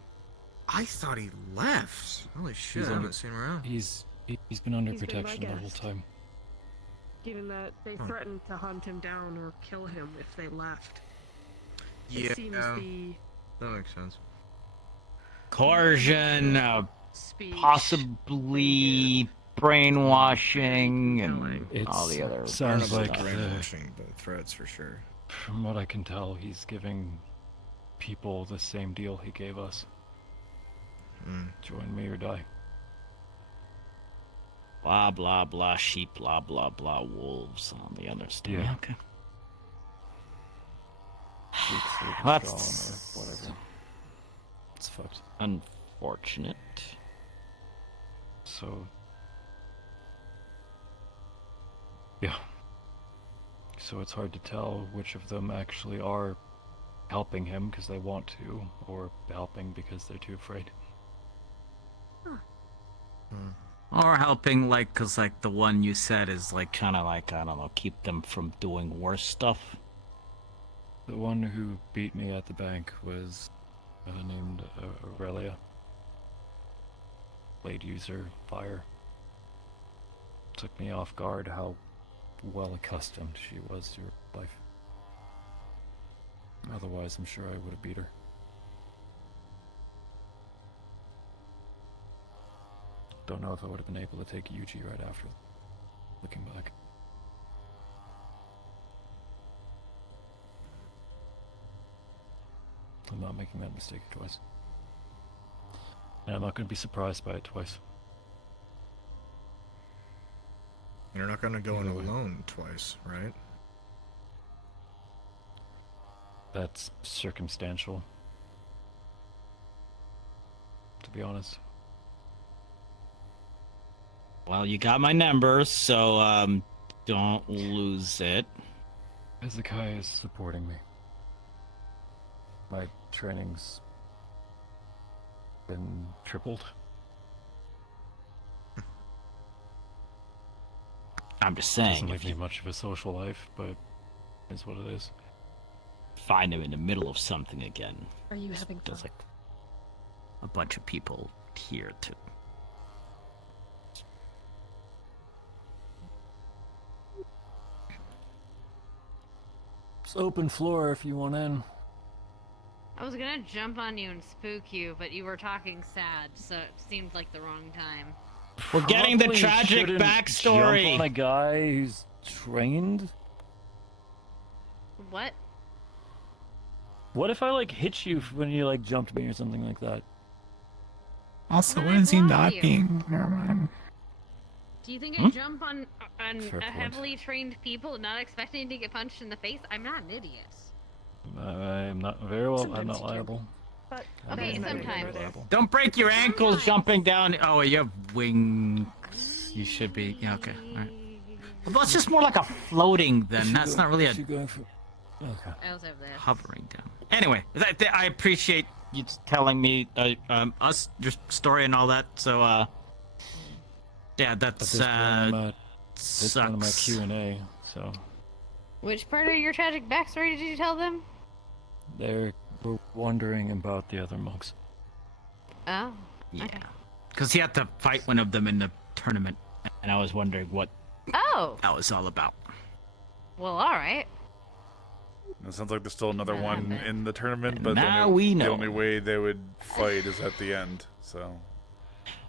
I thought he left. Holy shit, I haven't seen him around. He's been under He's been my protection the whole guest. time. Given that they Huh. threatened to hunt him down or kill him if they left. Yeah, It seems the that makes sense. Coercion, speech possibly brainwashing, and It's all the other sounds Not like about the, brainwashing, but threats for sure. from what I can tell, he's giving people the same deal he gave us. Join me or die. blah blah blah sheep, blah blah blah wolves, and all the other stuff. Yeah. Okay. That's or whatever. It's fucked. Unfortunate. So yeah. So it's hard to tell which of them actually are helping him because they want to, or helping because they're too afraid. Or helping, like, cause like the one you said is like trying to, like, I don't know, keep them from doing worse stuff. The one who beat me at the bank was named Aurelia. Blade user, fire. Took me off guard how well accustomed she was to her life. Otherwise, I'm sure I would have beat her. Don't know if I would have been able to take Yuji right after, looking back. I'm not making that mistake twice. And I'm not going to be surprised by it twice. You're not gonna go in alone twice, right? That's circumstantial, to be honest. Well, you got my number, so don't lose it. Hezekiah is supporting me. My training's been tripled. I'm just saying. Doesn't give me much of a social life, but it is what it is. Find him in the middle of something again. Are you having fun? There's like a bunch of people here to. It's open floor if you want in. I was gonna jump on you and spook you, but you were talking sad, so it seemed like the wrong time. We're getting the Probably tragic shouldn't backstory. Jump on a guy who's trained. What? What if I like hit you when you like jumped me or something like that? Also, When what I is he block not you. being? Never mind. Do you think I jump on Fair point. heavily trained people, not expecting to get punched in the face? I'm not an idiot. I'm not very well. Sometimes I'm not you can. liable. But Okay, I'm not gonna sometimes. go there. Don't break your ankles jumping down. Oh, you have wings. You should be. Yeah, okay. All right. Well, that's just more like a floating then. That's not really a Going for... Okay. I also have this. hovering down. Anyway, I appreciate you telling me us your story and all that. So, yeah, At that's this point, I'm at this point of my sucks. Q&A, so Which part of your tragic backstory did you tell them? they were wondering about the other monks. Oh. Yeah, Okay. because he had to fight one of them in the tournament, and I was wondering what Oh. that was all about. Well, all right. It sounds like there's still another one Okay. in the tournament, And but now we the know. only way they would fight is at the end. So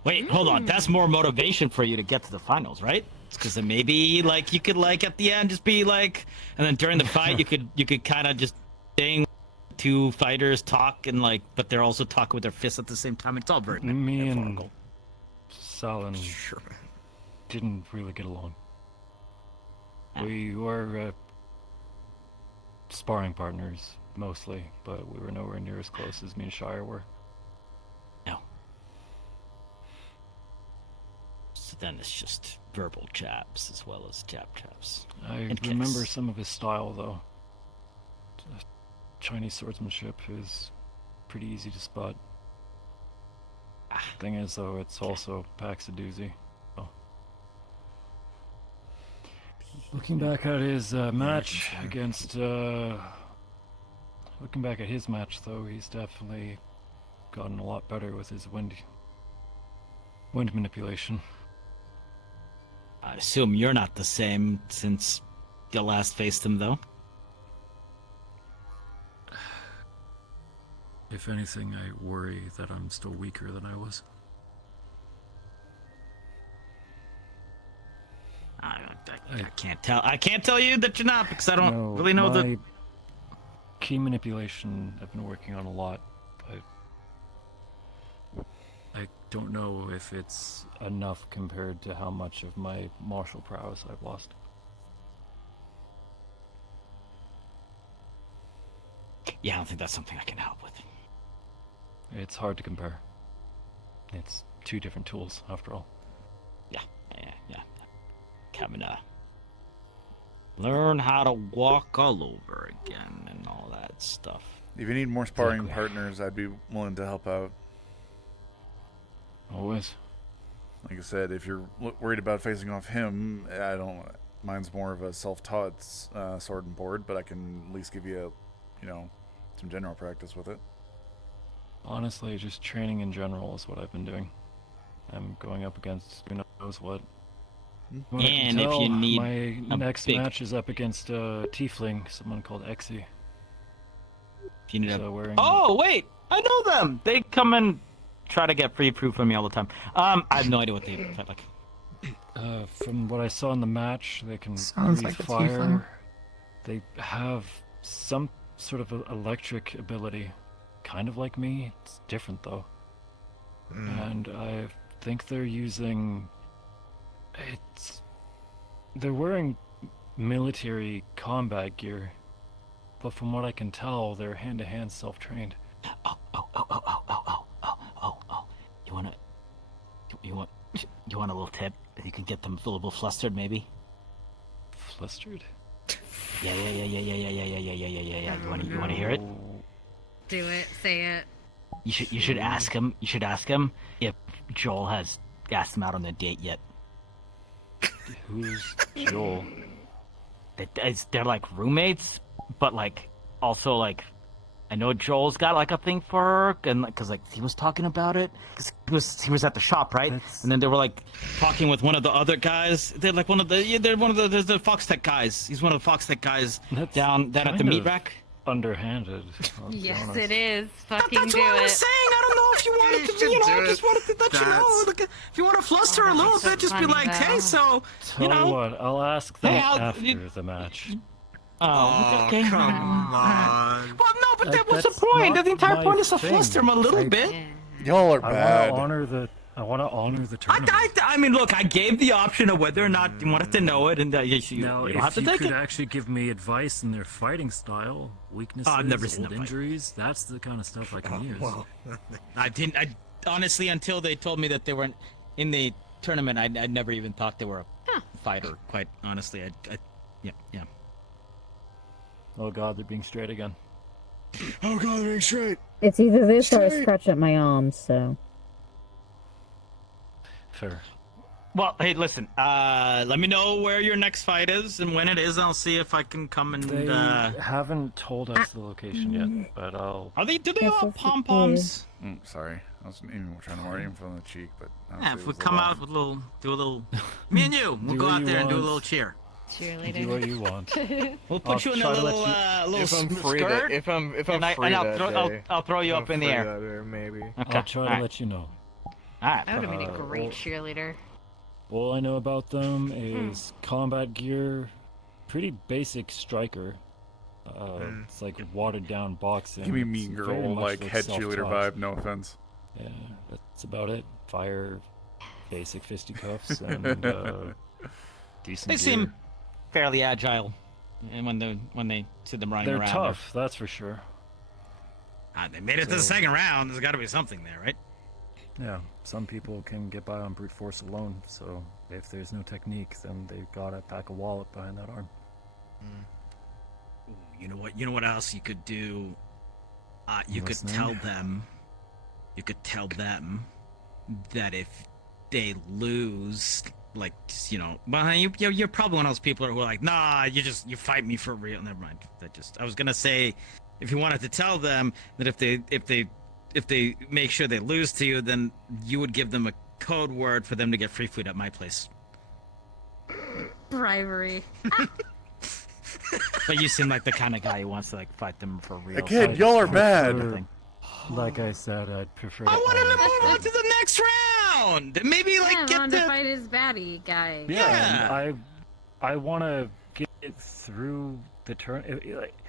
Wait, hold on. That's more motivation for you to get to the finals, right? Because then maybe like you could like at the end just be like, and then during the fight you could kind of just ding two fighters talk and like, but they're also talking with their fists at the same time. It's all very Me and metaphorical. Salin Sure. didn't really get along. We were sparring partners mostly, but we were nowhere near as close as me and Shire were. No. So then it's just verbal jabs as well as jabs. I And remember kicks. some of his style though. Chinese swordsmanship is pretty easy to spot. Thing is though, it's also packs a doozy. Oh. Looking back at his match against looking back at his match though, he's definitely gotten a lot better with his wind manipulation. I assume you're not the same since you last faced him, though. If anything, I worry that I'm still weaker than I was. I can't tell. I can't tell you that you're not because I don't really know my the. key manipulation I've been working on a lot. I don't know if it's enough compared to how much of my martial prowess I've lost. Yeah, I don't think that's something I can help with. It's hard to compare. It's two different tools, after all. Yeah. Coming to learn how to walk all over again and all that stuff. if you need more sparring partners, I'd be willing to help out. Always. Like I said, if you're worried about facing off him, I don't. Mine's more of a self-taught sword and board, but I can at least give you some general practice with it. Honestly, just training in general is what I've been doing. I'm going up against who knows what. From what I can And if you tell, need my a next big- match is up against a tiefling, someone called Exy. If you need So wearing... Oh wait, I know them. They come and try to get free food from me all the time. I have no idea what they fight like. From what I saw in the match, they can Sounds breathe like a fire. tiefling. They have some sort of electric ability, kind of like me. It's different though. And I think they're using... They're wearing military combat gear, but from what I can tell, they're hand-to-hand self-trained. You want a little tip? You can get them a little flustered, maybe. Flustered? Yeah. You want to hear it? Do it. Say it. You should ask him. You should ask him if Joel has asked him out on a date yet. Who's Joel? They're like roommates, but like also like I know Joel's got like a thing for her, and because like he was talking about it, because he was at the shop, right? And then they were like talking with one of the other guys. They're like they're one of the Fox Tech guys. He's one of the Fox Tech guys down at the meat rack. Underhanded. Yes, it is. Fucking That's do what I it. was saying. I don't know if you wanted to, just wanted to let you know. Look, if you want to fluster a little bit, just be like, hey, so, Tell you what, I'll ask them Hey, after the match. Oh, okay. Come on. Well, no, but that was the point. The entire point is to fluster him a little bit. Y'all are I bad. want to honor the tournament. I mean, look, I gave the option of whether or not you wanted to know it, and you Now, don't have if to you take could it. actually give me advice in their fighting style, weaknesses, I've never seen old them fight. injuries, that's the kind of stuff I can use. Well, I didn't. I honestly, until they told me that they weren't in the tournament, I never even thought they were a fighter. Quite honestly, yeah. Oh god, they're being straight again. oh god, they're being straight. It's either this or a Straight. scratch at my arms, so. Fair. Well, hey, listen. Let me know where your next fight is and when it is. I'll see if I can come and. They haven't told us the location yet, but I'll... Do they all have pom poms? Sorry, I was aiming, trying to more aim from the cheek, but Yeah, if we come out with do a little, me and you, we'll Do go what out you there and do a want. little cheer. Cheerleader. Do what you want. We'll I'll put you in a try to let little, you- If I'm free skirt. if I'm and I- free and that day, I'll throw you if up I'm in the free air. that day, maybe. Okay. I'll try to alright. let you know. Alright. I would have been a great well- cheerleader. All I know about them is combat gear, pretty basic striker. It's like watered down boxing. give me It's mean very girl, much like head cheerleader self-taught. vibe. No offense. Yeah, that's about it. Fire, basic fisticuffs, and decent They gear. seem fairly agile, and when they see them running They're around. tough, that's for sure. They made it to the So- second round. There's got to be something there, right? Yeah, some people can get by on brute force alone, so if there's no technique, then they've got to pack a wallet behind that arm. You know what? You know what else you could do? You could Listening. tell them. You could tell them that if they lose, like well, you're probably one of those people who are like, nah, you fight me for real. Never mind. I was gonna say, if you wanted to tell them that if they make sure they lose to you, then you would give them a code word for them to get free food at my place. Bribery. But you seem like the kind of guy who wants to like fight them for real. Again, y'all are bad. Like I said, I'd prefer. I want him to honor move on to the next round. Maybe like Yeah, get wanted the. to fight his baddie guy. Yeah, and I want to get through the turn.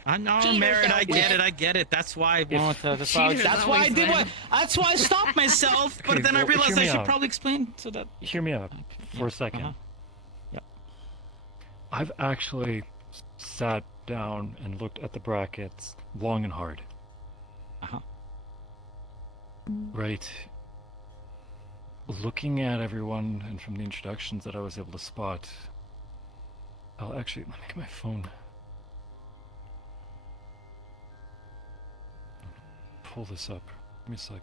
I know, Cheaters Merritt. don't I get it. That's why I If- wanted to. Cheaters That's why I always did win. what. That's why I stopped myself. But Okay, then I well, realized hear I me should out. probably explain so that. Hear me out for a second. Uh-huh. Yeah. I've actually sat down and looked at the brackets long and hard. Uh-huh. Right. Looking at everyone and from the introductions that I was able to spot, let me get my phone. Pull this up. Give me a sec.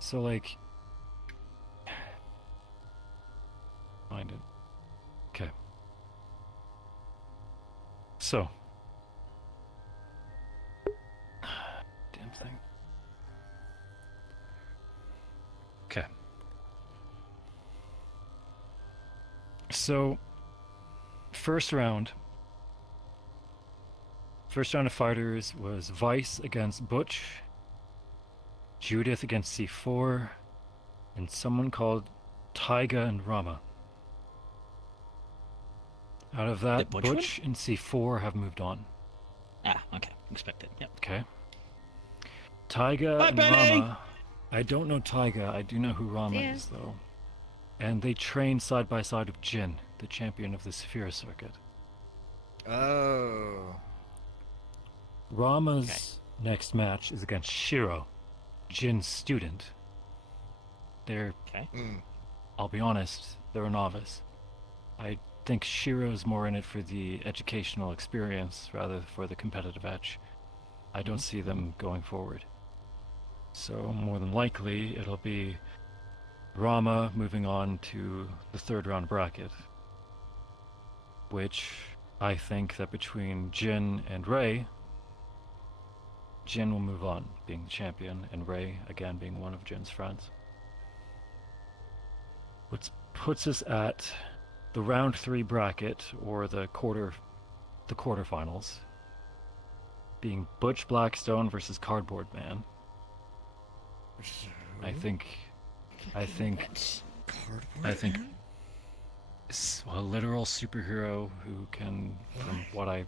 So like, find it. Okay. So, So, first round of fighters was Vice against Butch, Judith against C4, and someone called Taiga and Rama. Out of that, The Butch and C4 have moved on. Ah, okay. Expected. Yep. Okay. Taiga Bye, and Benny! Rama. I don't know Taiga. I do know who Rama Yeah. is, though. And they train side by side with Jin, the champion of the Saphira circuit. Oh. Rama's next match is against Shiro, Jin's student. They're, I'll be honest, they're a novice. I think Shiro's more in it for the educational experience rather for the competitive edge. I don't see them going forward. So more than likely it'll be Rama moving on to the third round bracket, which I think that between Jin and Ray, Jin will move on, being the champion, and Ray, again, being one of Jin's friends. Which puts us at the round 3 bracket, or the quarterfinals, being Butch Blackstone versus Cardboard Man. I think a literal superhero who can, from what I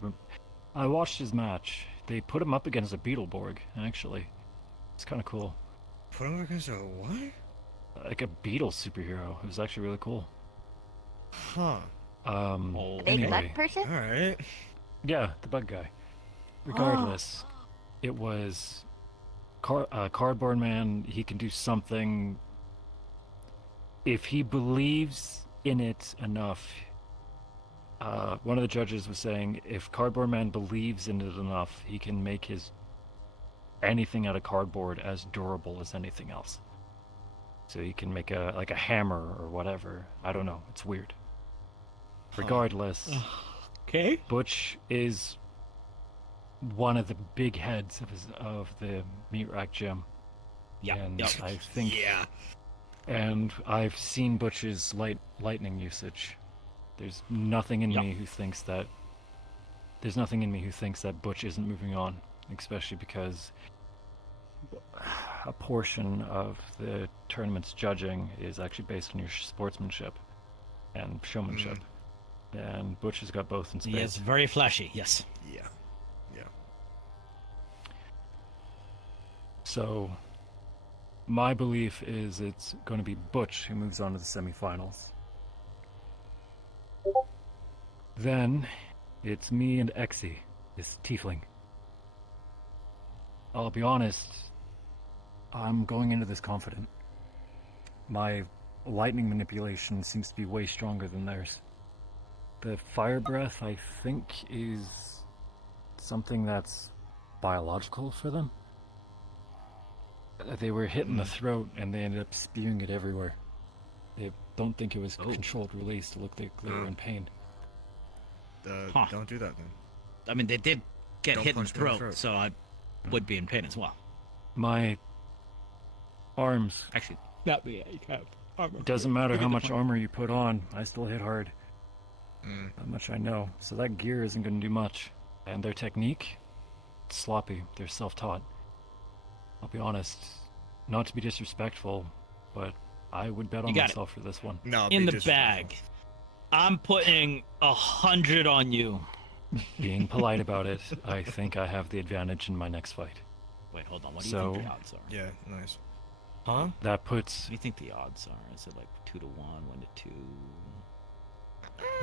watched his match. They put him up against a Beetleborg, actually. It's kind of cool. Put him against a what? Like a beetle superhero. It was actually really cool. Huh. Big bug Anyway. person? Alright. Yeah, the bug guy. Regardless, it was Cardboard Man. He can do something if he believes in it enough. One of the judges was saying if Cardboard Man believes in it enough, he can make anything out of cardboard as durable as anything else. So he can make a hammer or whatever. I don't know. It's weird. Regardless, okay. Butch is one of the big heads of the meat rack gym. Yeah. And I think. Yeah. And I've seen Butch's lightning usage. There's nothing in me who thinks that. There's nothing in me who thinks that Butch isn't moving on, especially because a portion of the tournament's judging is actually based on your sportsmanship and showmanship. And Butch has got both in spades. Yes, very flashy. Yes. Yeah. Yeah. So, my belief is it's going to be Butch who moves on to the semifinals. Then, it's me and Exy, this tiefling. I'll be honest, I'm going into this confident. My lightning manipulation seems to be way stronger than theirs. The fire breath, I think, is something that's biological for them. They were hit in the throat and they ended up spewing it everywhere. They don't think it was controlled release to look like they were in pain. Don't do that then. I mean, they did get Don't hit in the punch me in the throat, throat. so I would be in pain as well. My arms. Actually, that yeah, you have armor. It doesn't matter how much armor you put on, I still hit hard. How much I know. So that gear isn't going to do much. And their technique, it's sloppy. They're self-taught. I'll be honest, not to be disrespectful, but I would bet on You got myself for this one. No, in the bag. I'm putting 100 on you. Being polite about it, I think I have the advantage in my next fight. Wait, hold on. What do you think the odds are? Yeah, nice. Huh? That puts. What do you think the odds are? Is it like 2 to 1, 1 to 2?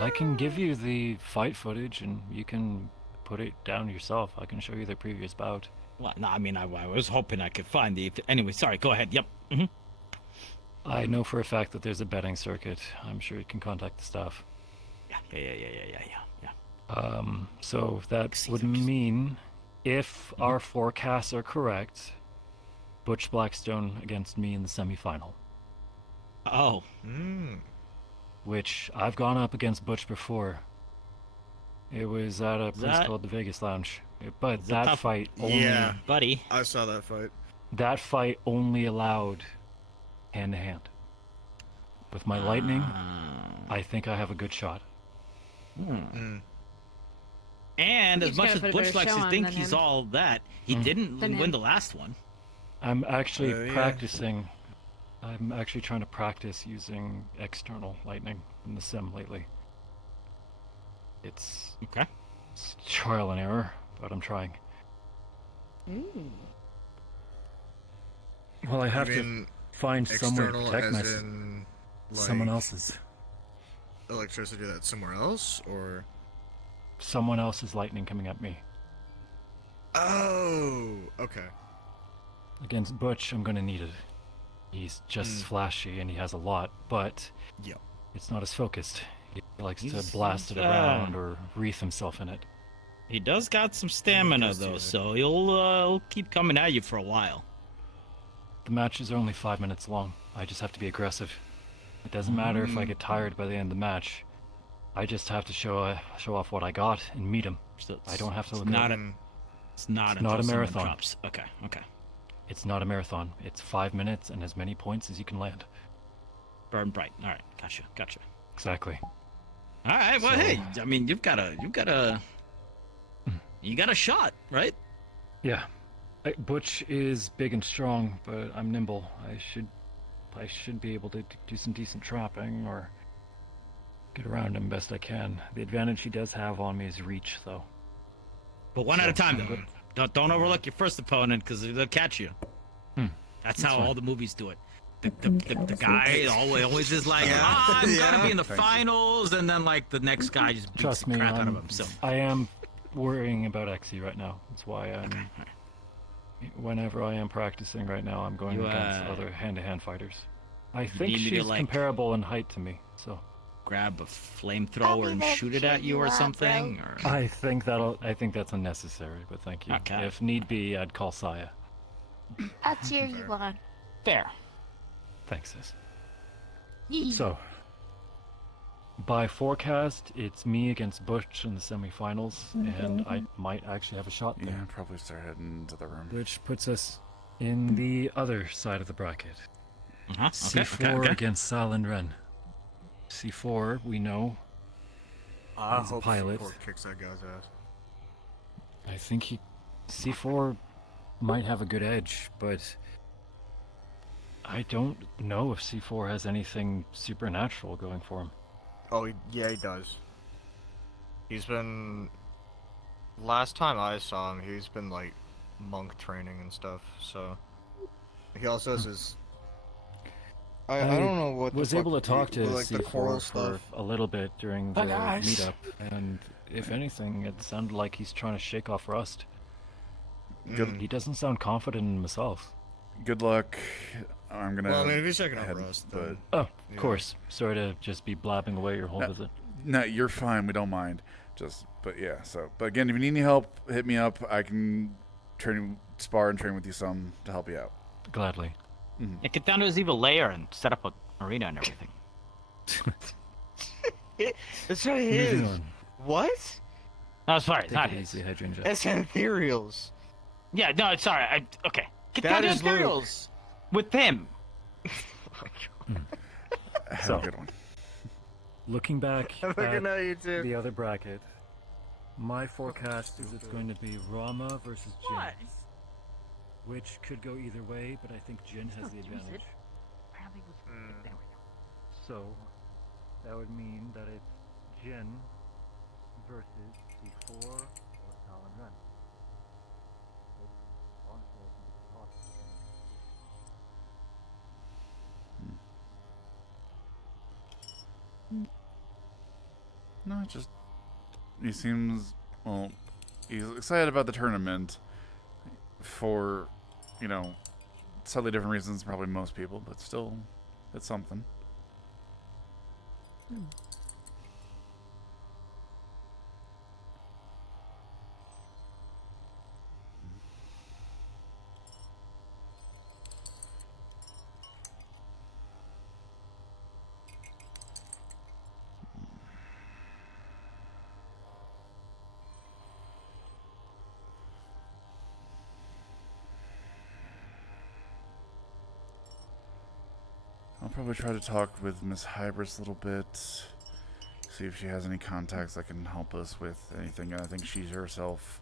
I can give you the fight footage and you can put it down yourself. I can show you the previous bout. Well, no, I mean, I was hoping I could find the. Anyway, sorry. Go ahead. Yep. Mm-hmm. I know for a fact that there's a betting circuit. I'm sure you can contact the staff. Yeah. So that would mean, if our forecasts are correct, Butch Blackstone against me in the semifinal. Oh. Which I've gone up against Butch before. It was at a place That- called the Vegas Lounge. But a that tough- fight only... Yeah, buddy. I saw that fight. That fight only allowed hand-to-hand. With my lightning, I think I have a good shot. And You as just much gotta as put a Butch better likes show to on think than he's him. all that, he didn't Than win him. the last one. I'm actually Yeah. practicing. I'm actually trying to practice using external lightning in the sim lately. It's trial and error, but I'm trying. Well, I have to find somewhere to external protect as myself. in, Someone like, else's. electricity that's somewhere else, or? Someone else's lightning coming at me. Oh, okay. Against Butch, I'm gonna need it. He's just flashy and he has a lot, but it's not as focused. He likes to blast it around or wreath himself in it. He does got some stamina though, so he'll keep coming at you for a while. The matches are only 5 minutes long. I just have to be aggressive. It doesn't matter if I get tired by the end of the match. I just have to show off what I got and meet him. So I don't have to look It's not a someone marathon. drops. Okay. It's not a marathon. It's 5 minutes and as many points as you can land. Burn bright. All right, gotcha. Exactly. All right. Well, hey, I mean, you got a shot, right? Yeah. Butch is big and strong, but I'm nimble. I should be able to do some decent trapping or get around him best I can. The advantage he does have on me is reach, though. But one at a time, though. Don't overlook your first opponent because they'll catch you. That's how all the movies do it. The guy always is like, I'm gonna be in the finals, and then like the next guy just beats Trust the me, crap out of him. So I am worrying about Xe right now. That's why whenever I am practicing right now, I'm going against other hand-to-hand fighters. I think need me to, she's like, comparable in height to me, so grab a flamethrower and shoot it at you or something. Or I think that's unnecessary. But thank you. Okay. If need be, I'd call Saya. I'll cheer you on. Fair. Thanks, sis. So, by forecast, it's me against Butch in the semifinals, and I might actually have a shot there. Yeah, probably start heading to the room. Which puts us in the other side of the bracket. C4 against Sal and Ren. C4, we know. I he's a hope pilot. C4 kicks that guy's ass. I think C4 might have a good edge, but I don't know if C4 has anything supernatural going for him. Oh, yeah, he does. He's been... Last time I saw him, he's been, like, monk training and stuff, so... He also has his... I don't know what was the able to fuck talk to like the coral C4 for stuff. a little bit during the meetup, and if anything, it sounded like he's trying to shake off rust. He doesn't sound confident in himself. Good luck. I'm gonna. Well, I mean, if he's checking out rust, but then... Oh, of course. Sorry to just be blabbing away your whole visit. No, you're fine. We don't mind. But yeah. But again, if you need any help, hit me up. I can spar and train with you some to help you out. Gladly. Yeah, get down to his evil lair and set up an arena and everything. It's not his. Moving on. What? No, sorry, it's not Take it his. easy, Hydrangea. That's Ethereal's. Yeah, no, it's sorry. Okay. Get That down to is Luke. Imperials with him. Have So, a good one. Looking back I'm at looking at you too. the other bracket, my forecast is it's going to be Rama versus Jin. Which could go either way, but I think Jin has the advantage. So, that would mean that it's Jin versus C4 or Talon Ren. No, it's just he seems he's excited about the tournament for, slightly different reasons than probably most people, but still, it's something. I'll probably try to talk with Miss Hybris a little bit. See if she has any contacts that can help us with anything. And I think she herself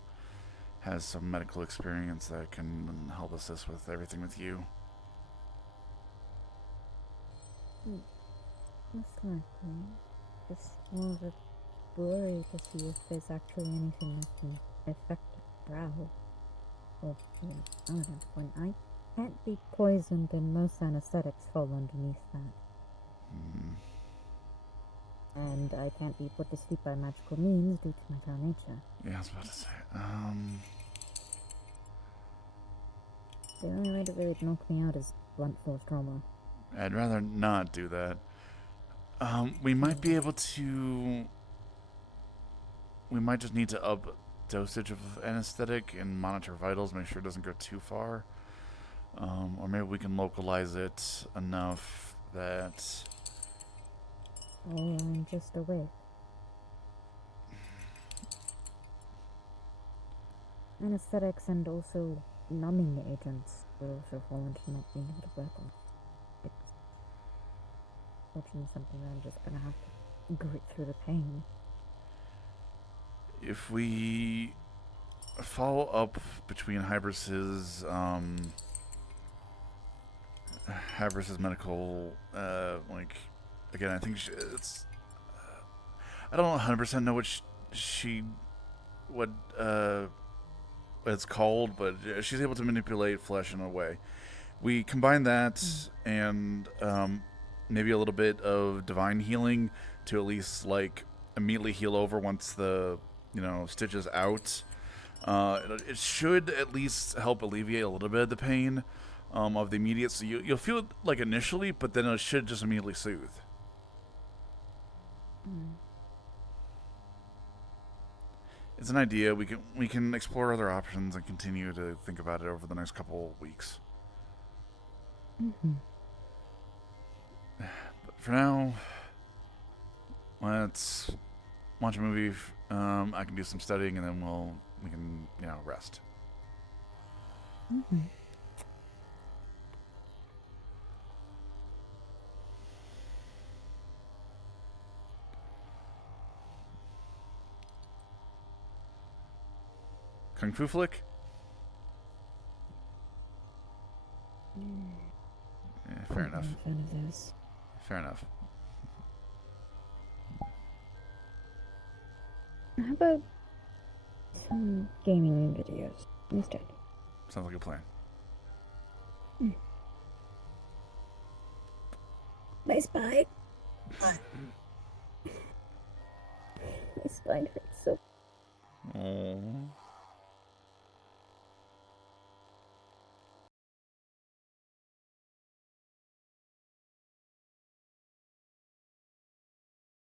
has some medical experience that can help assist with everything with you. Most likely. Just more of a worry to see if there's actually anything that can affect Brow. Or, I don't point. I can't be poisoned, and most anesthetics fall underneath that. And I can't be put to sleep by magical means due to my foul nature. Yeah, I was about to say. The only way to really knock me out is blunt force trauma. I'd rather not do that. We might be able to... We might just need to up dosage of anesthetic and monitor vitals, make sure it doesn't go too far. Or maybe we can localize it enough that... Oh, I'm just awake. Anesthetics and also numbing agents will also fall into not being able to work on. It's fortunately something that I'm just gonna have to grit through the pain. If we follow up between Hybris's medical, like, again, I think it's, I don't 100% know what it's called, but she's able to manipulate flesh in a way. We combine that and maybe a little bit of divine healing to at least, like, immediately heal over once the stitches out. It should at least help alleviate a little bit of the pain of the immediate. So you'll feel it like initially, but then it should just immediately soothe. It's an idea. We can explore other options and continue to think about it over the next couple weeks. But for now, let's watch a movie. I can do some studying, and then we can rest. Kung Fu flick? Yeah, fair enough. I'm a fan of those. Fair enough. How about some gaming videos instead? Sounds like a plan. My spine. My spine hurts so. Oh.